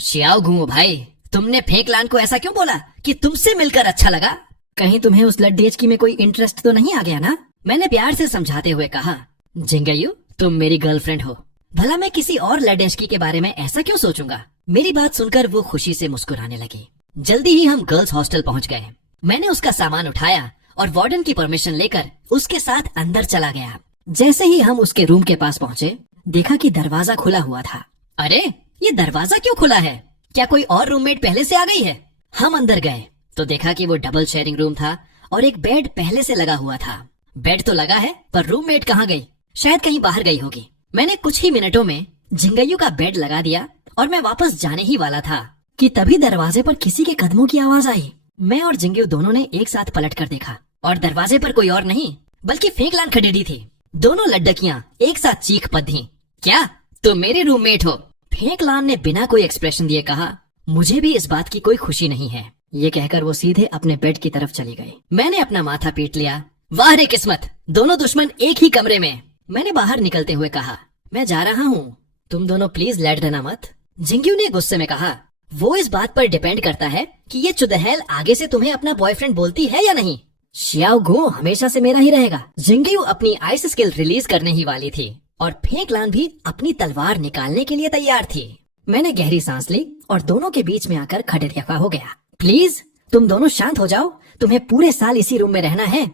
शियाओ गुओ भाई, तुमने फेंकलान को ऐसा क्यों बोला कि तुमसे मिलकर अच्छा लगा? कहीं तुम्हें उस लड़की में कोई इंटरेस्ट तो नहीं आ गया ना? मैंने प्यार से समझाते हुए कहा। जिंगयू, तुम मेरी गर्लफ्रेंड हो, भला मैं किसी और लड़की के बारे में ऐसा क्यों सोचूंगा? मेरी बात सुनकर वो खुशी से मुस्कुराने लगी। जल्दी ही हम गर्ल्स हॉस्टल पहुंच गए। मैंने उसका सामान उठाया और वार्डन की परमिशन लेकर उसके साथ अंदर चला गया। जैसे ही हम उसके रूम के पास पहुंचे, देखा कि दरवाजा खुला हुआ था। अरे, ये दरवाजा क्यों खुला है? क्या कोई और रूममेट पहले से आ गई है? हम अंदर गए तो देखा कि वो डबल शेयरिंग रूम था और एक बेड पहले से लगा हुआ था। बेड तो लगा है पर रूममेट कहाँ गई? शायद कहीं बाहर गई होगी। मैंने कुछ ही मिनटों में जिंगयू का बेड लगा दिया और मैं वापस जाने ही वाला था कि तभी दरवाजे पर किसी के कदमों की आवाज आई। मैं और जिंगयू दोनों ने एक साथ पलट कर देखा और दरवाजे पर कोई और नहीं बल्कि फेंकलान खड़ी थी। दोनों लड़कियां एक साथ चीख पड़ी, क्या तुम मेरे रूममेट हो? फेंकलान ने बिना कोई एक्सप्रेशन दिए कहा, मुझे भी इस बात की कोई खुशी नहीं है। ये कहकर वो सीधे अपने बेड की तरफ चली गई। मैंने अपना माथा पीट लिया। वाह रे किस्मत, दोनों दुश्मन एक ही कमरे में। मैंने बाहर निकलते हुए कहा, मैं जा रहा हूँ, तुम दोनों प्लीज लड़ देना मत। जिंगयू ने गुस्से में कहा, वो इस बात पर डिपेंड करता है कि ये चुड़ैल आगे से तुम्हें अपना बॉयफ्रेंड बोलती है या नहीं। शियाओ गुओ हमेशा से मेरा ही रहेगा। जिंगयू अपनी आइस स्किल रिलीज करने ही वाली थी और फेंकलान भी अपनी तलवार निकालने के लिए तैयार थी। मैंने गहरी सांस ली और दोनों के बीच में आकर खड़े रखा हो गया। प्लीज तुम दोनों शांत हो जाओ, तुम्हें पूरे साल इसी रूम में रहना है।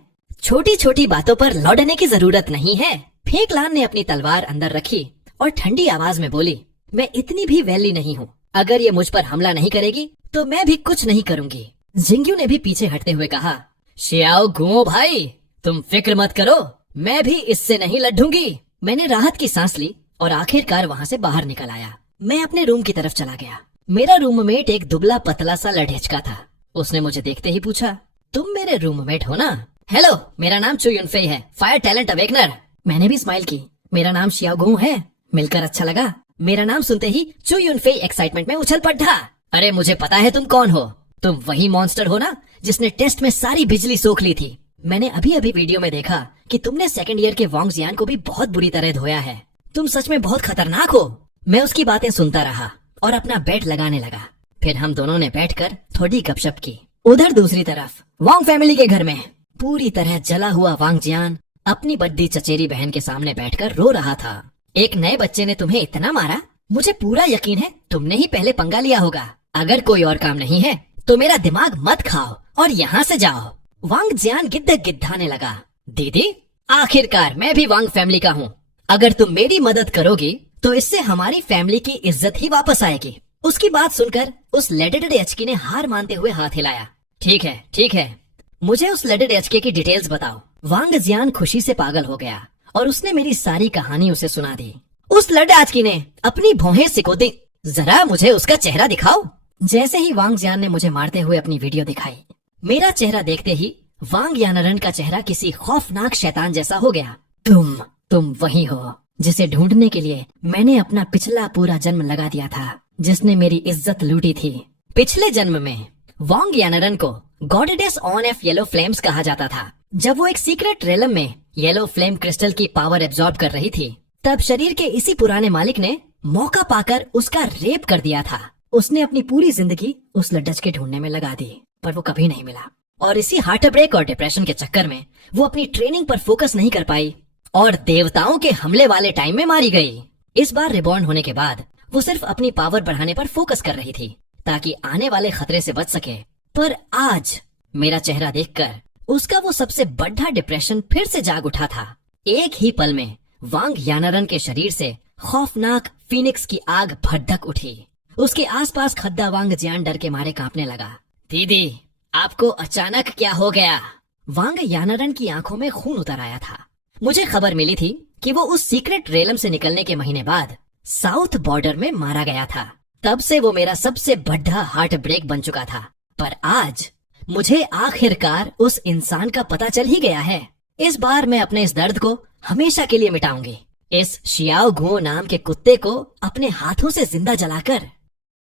छोटी छोटी बातों पर लौटने की जरूरत नहीं है। फेंकलान ने अपनी तलवार अंदर रखी और ठंडी आवाज में बोली, मैं इतनी भी वैली नहीं हूँ, अगर ये मुझ पर हमला नहीं करेगी तो मैं भी कुछ नहीं करूंगी। जिंगयू ने भी पीछे हटते हुए कहा, शियाओ गुओ भाई, तुम फिक्र मत करो, मैं भी इससे नहीं लड़ूंगी। मैंने राहत की सांस ली और आखिरकार वहाँ से बाहर निकल आया। मैं अपने रूम की तरफ चला गया। मेरा रूममेट एक दुबला पतला सा लड़ेचका था। उसने मुझे देखते ही पूछा, तुम मेरे रूममेट हो ना? हेलो, मेरा नाम चू युनफेई है, फायर टैलेंट अवेकनर। मैंने भी स्माइल की। मेरा नाम शियाओ गुओ है, मिलकर अच्छा लगा। मेरा नाम सुनते ही चू युनफेई एक्साइटमेंट में उछल पड़ा। अरे मुझे पता है तुम कौन हो, तुम वही मॉन्स्टर हो ना जिसने टेस्ट में सारी बिजली सोख ली थी। मैंने अभी अभी वीडियो में देखा कि तुमने सेकंड ईयर के वांग जियान को भी बहुत बुरी तरह धोया है। तुम सच में बहुत खतरनाक हो। मैं उसकी बातें सुनता रहा और अपना बेड लगाने लगा। फिर हम दोनों ने बैठकर थोड़ी गपशप की। उधर दूसरी तरफ वांग फैमिली के घर में पूरी तरह जला हुआ वांग जियान अपनी बड्डी चचेरी बहन के सामने बैठकर रो रहा था। एक नए बच्चे ने तुम्हें इतना मारा? मुझे पूरा यकीन है तुमने ही पहले पंगा लिया होगा। अगर कोई और काम नहीं है तो मेरा दिमाग मत खाओ और यहाँ से जाओ। वांग जियान गिद्धाने लगा। दीदी, आखिरकार मैं भी वांग फैमिली का हूँ। अगर तुम मेरी मदद करोगी तो इससे हमारी फैमिली की इज्जत ही वापस आएगी। उसकी बात सुनकर उस लेडेड एचके ने हार मानते हुए हाथ हिलाया। ठीक है ठीक है, मुझे उस लेडेड एचके की डिटेल्स बताओ। वांग जियान खुशी से पागल हो गया और उसने मेरी सारी कहानी उसे सुना दी। उस लेडेड एचके ने अपनी भौहें सिको दी। जरा मुझे उसका चेहरा दिखाओ। जैसे ही वांग जियान ने मुझे मारते हुए अपनी वीडियो दिखाई, मेरा चेहरा देखते ही वांग यानारन का चेहरा किसी खौफनाक शैतान जैसा हो गया। तुम वही हो जिसे ढूंढने के लिए मैंने अपना पिछला पूरा जन्म लगा दिया था, जिसने मेरी इज्जत लूटी थी। पिछले जन्म में वांग यानारन को goddess on off yellow flames कहा जाता था। जब वो एक सीक्रेट रेलम में येलो फ्लेम क्रिस्टल की पावर एब्जॉर्ब कर रही थी, तब शरीर के इसी पुराने मालिक ने मौका पाकर उसका रेप कर दिया था। उसने अपनी पूरी जिंदगी उस लड्डच के ढूंढने में लगा दी, पर वो कभी नहीं मिला। और इसी हार्ट ब्रेक और डिप्रेशन के चक्कर में वो अपनी ट्रेनिंग पर फोकस नहीं कर पाई और देवताओं के हमले वाले टाइम में मारी गई। इस बार रिबॉर्न होने के बाद वो सिर्फ अपनी पावर बढ़ाने पर फोकस कर रही थी ताकि आने वाले खतरे से बच सके। पर आज मेरा चेहरा देखकर उसका वो सबसे बड़ा डिप्रेशन फिर से जाग उठा था। एक ही पल में वांग यानारन के शरीर से खौफनाक फीनिक्स की आग भड़क उठी। उसके आसपास खद्दा वांग जियान डर के मारे कांपने लगा। दीदी, आपको अचानक क्या हो गया? वांग यानारन की आंखों में खून उतर आया था। मुझे खबर मिली थी कि वो उस सीक्रेट रेलम से निकलने के महीने बाद साउथ बॉर्डर में मारा गया था। तब से वो मेरा सबसे बड़ा हार्ट ब्रेक बन चुका था। पर आज मुझे आखिरकार उस इंसान का पता चल ही गया है। इस बार मैं अपने इस दर्द को हमेशा के लिए मिटाऊंगी। इस शियाओ घुओ नाम के कुत्ते को अपने हाथों से जिंदा जलाकर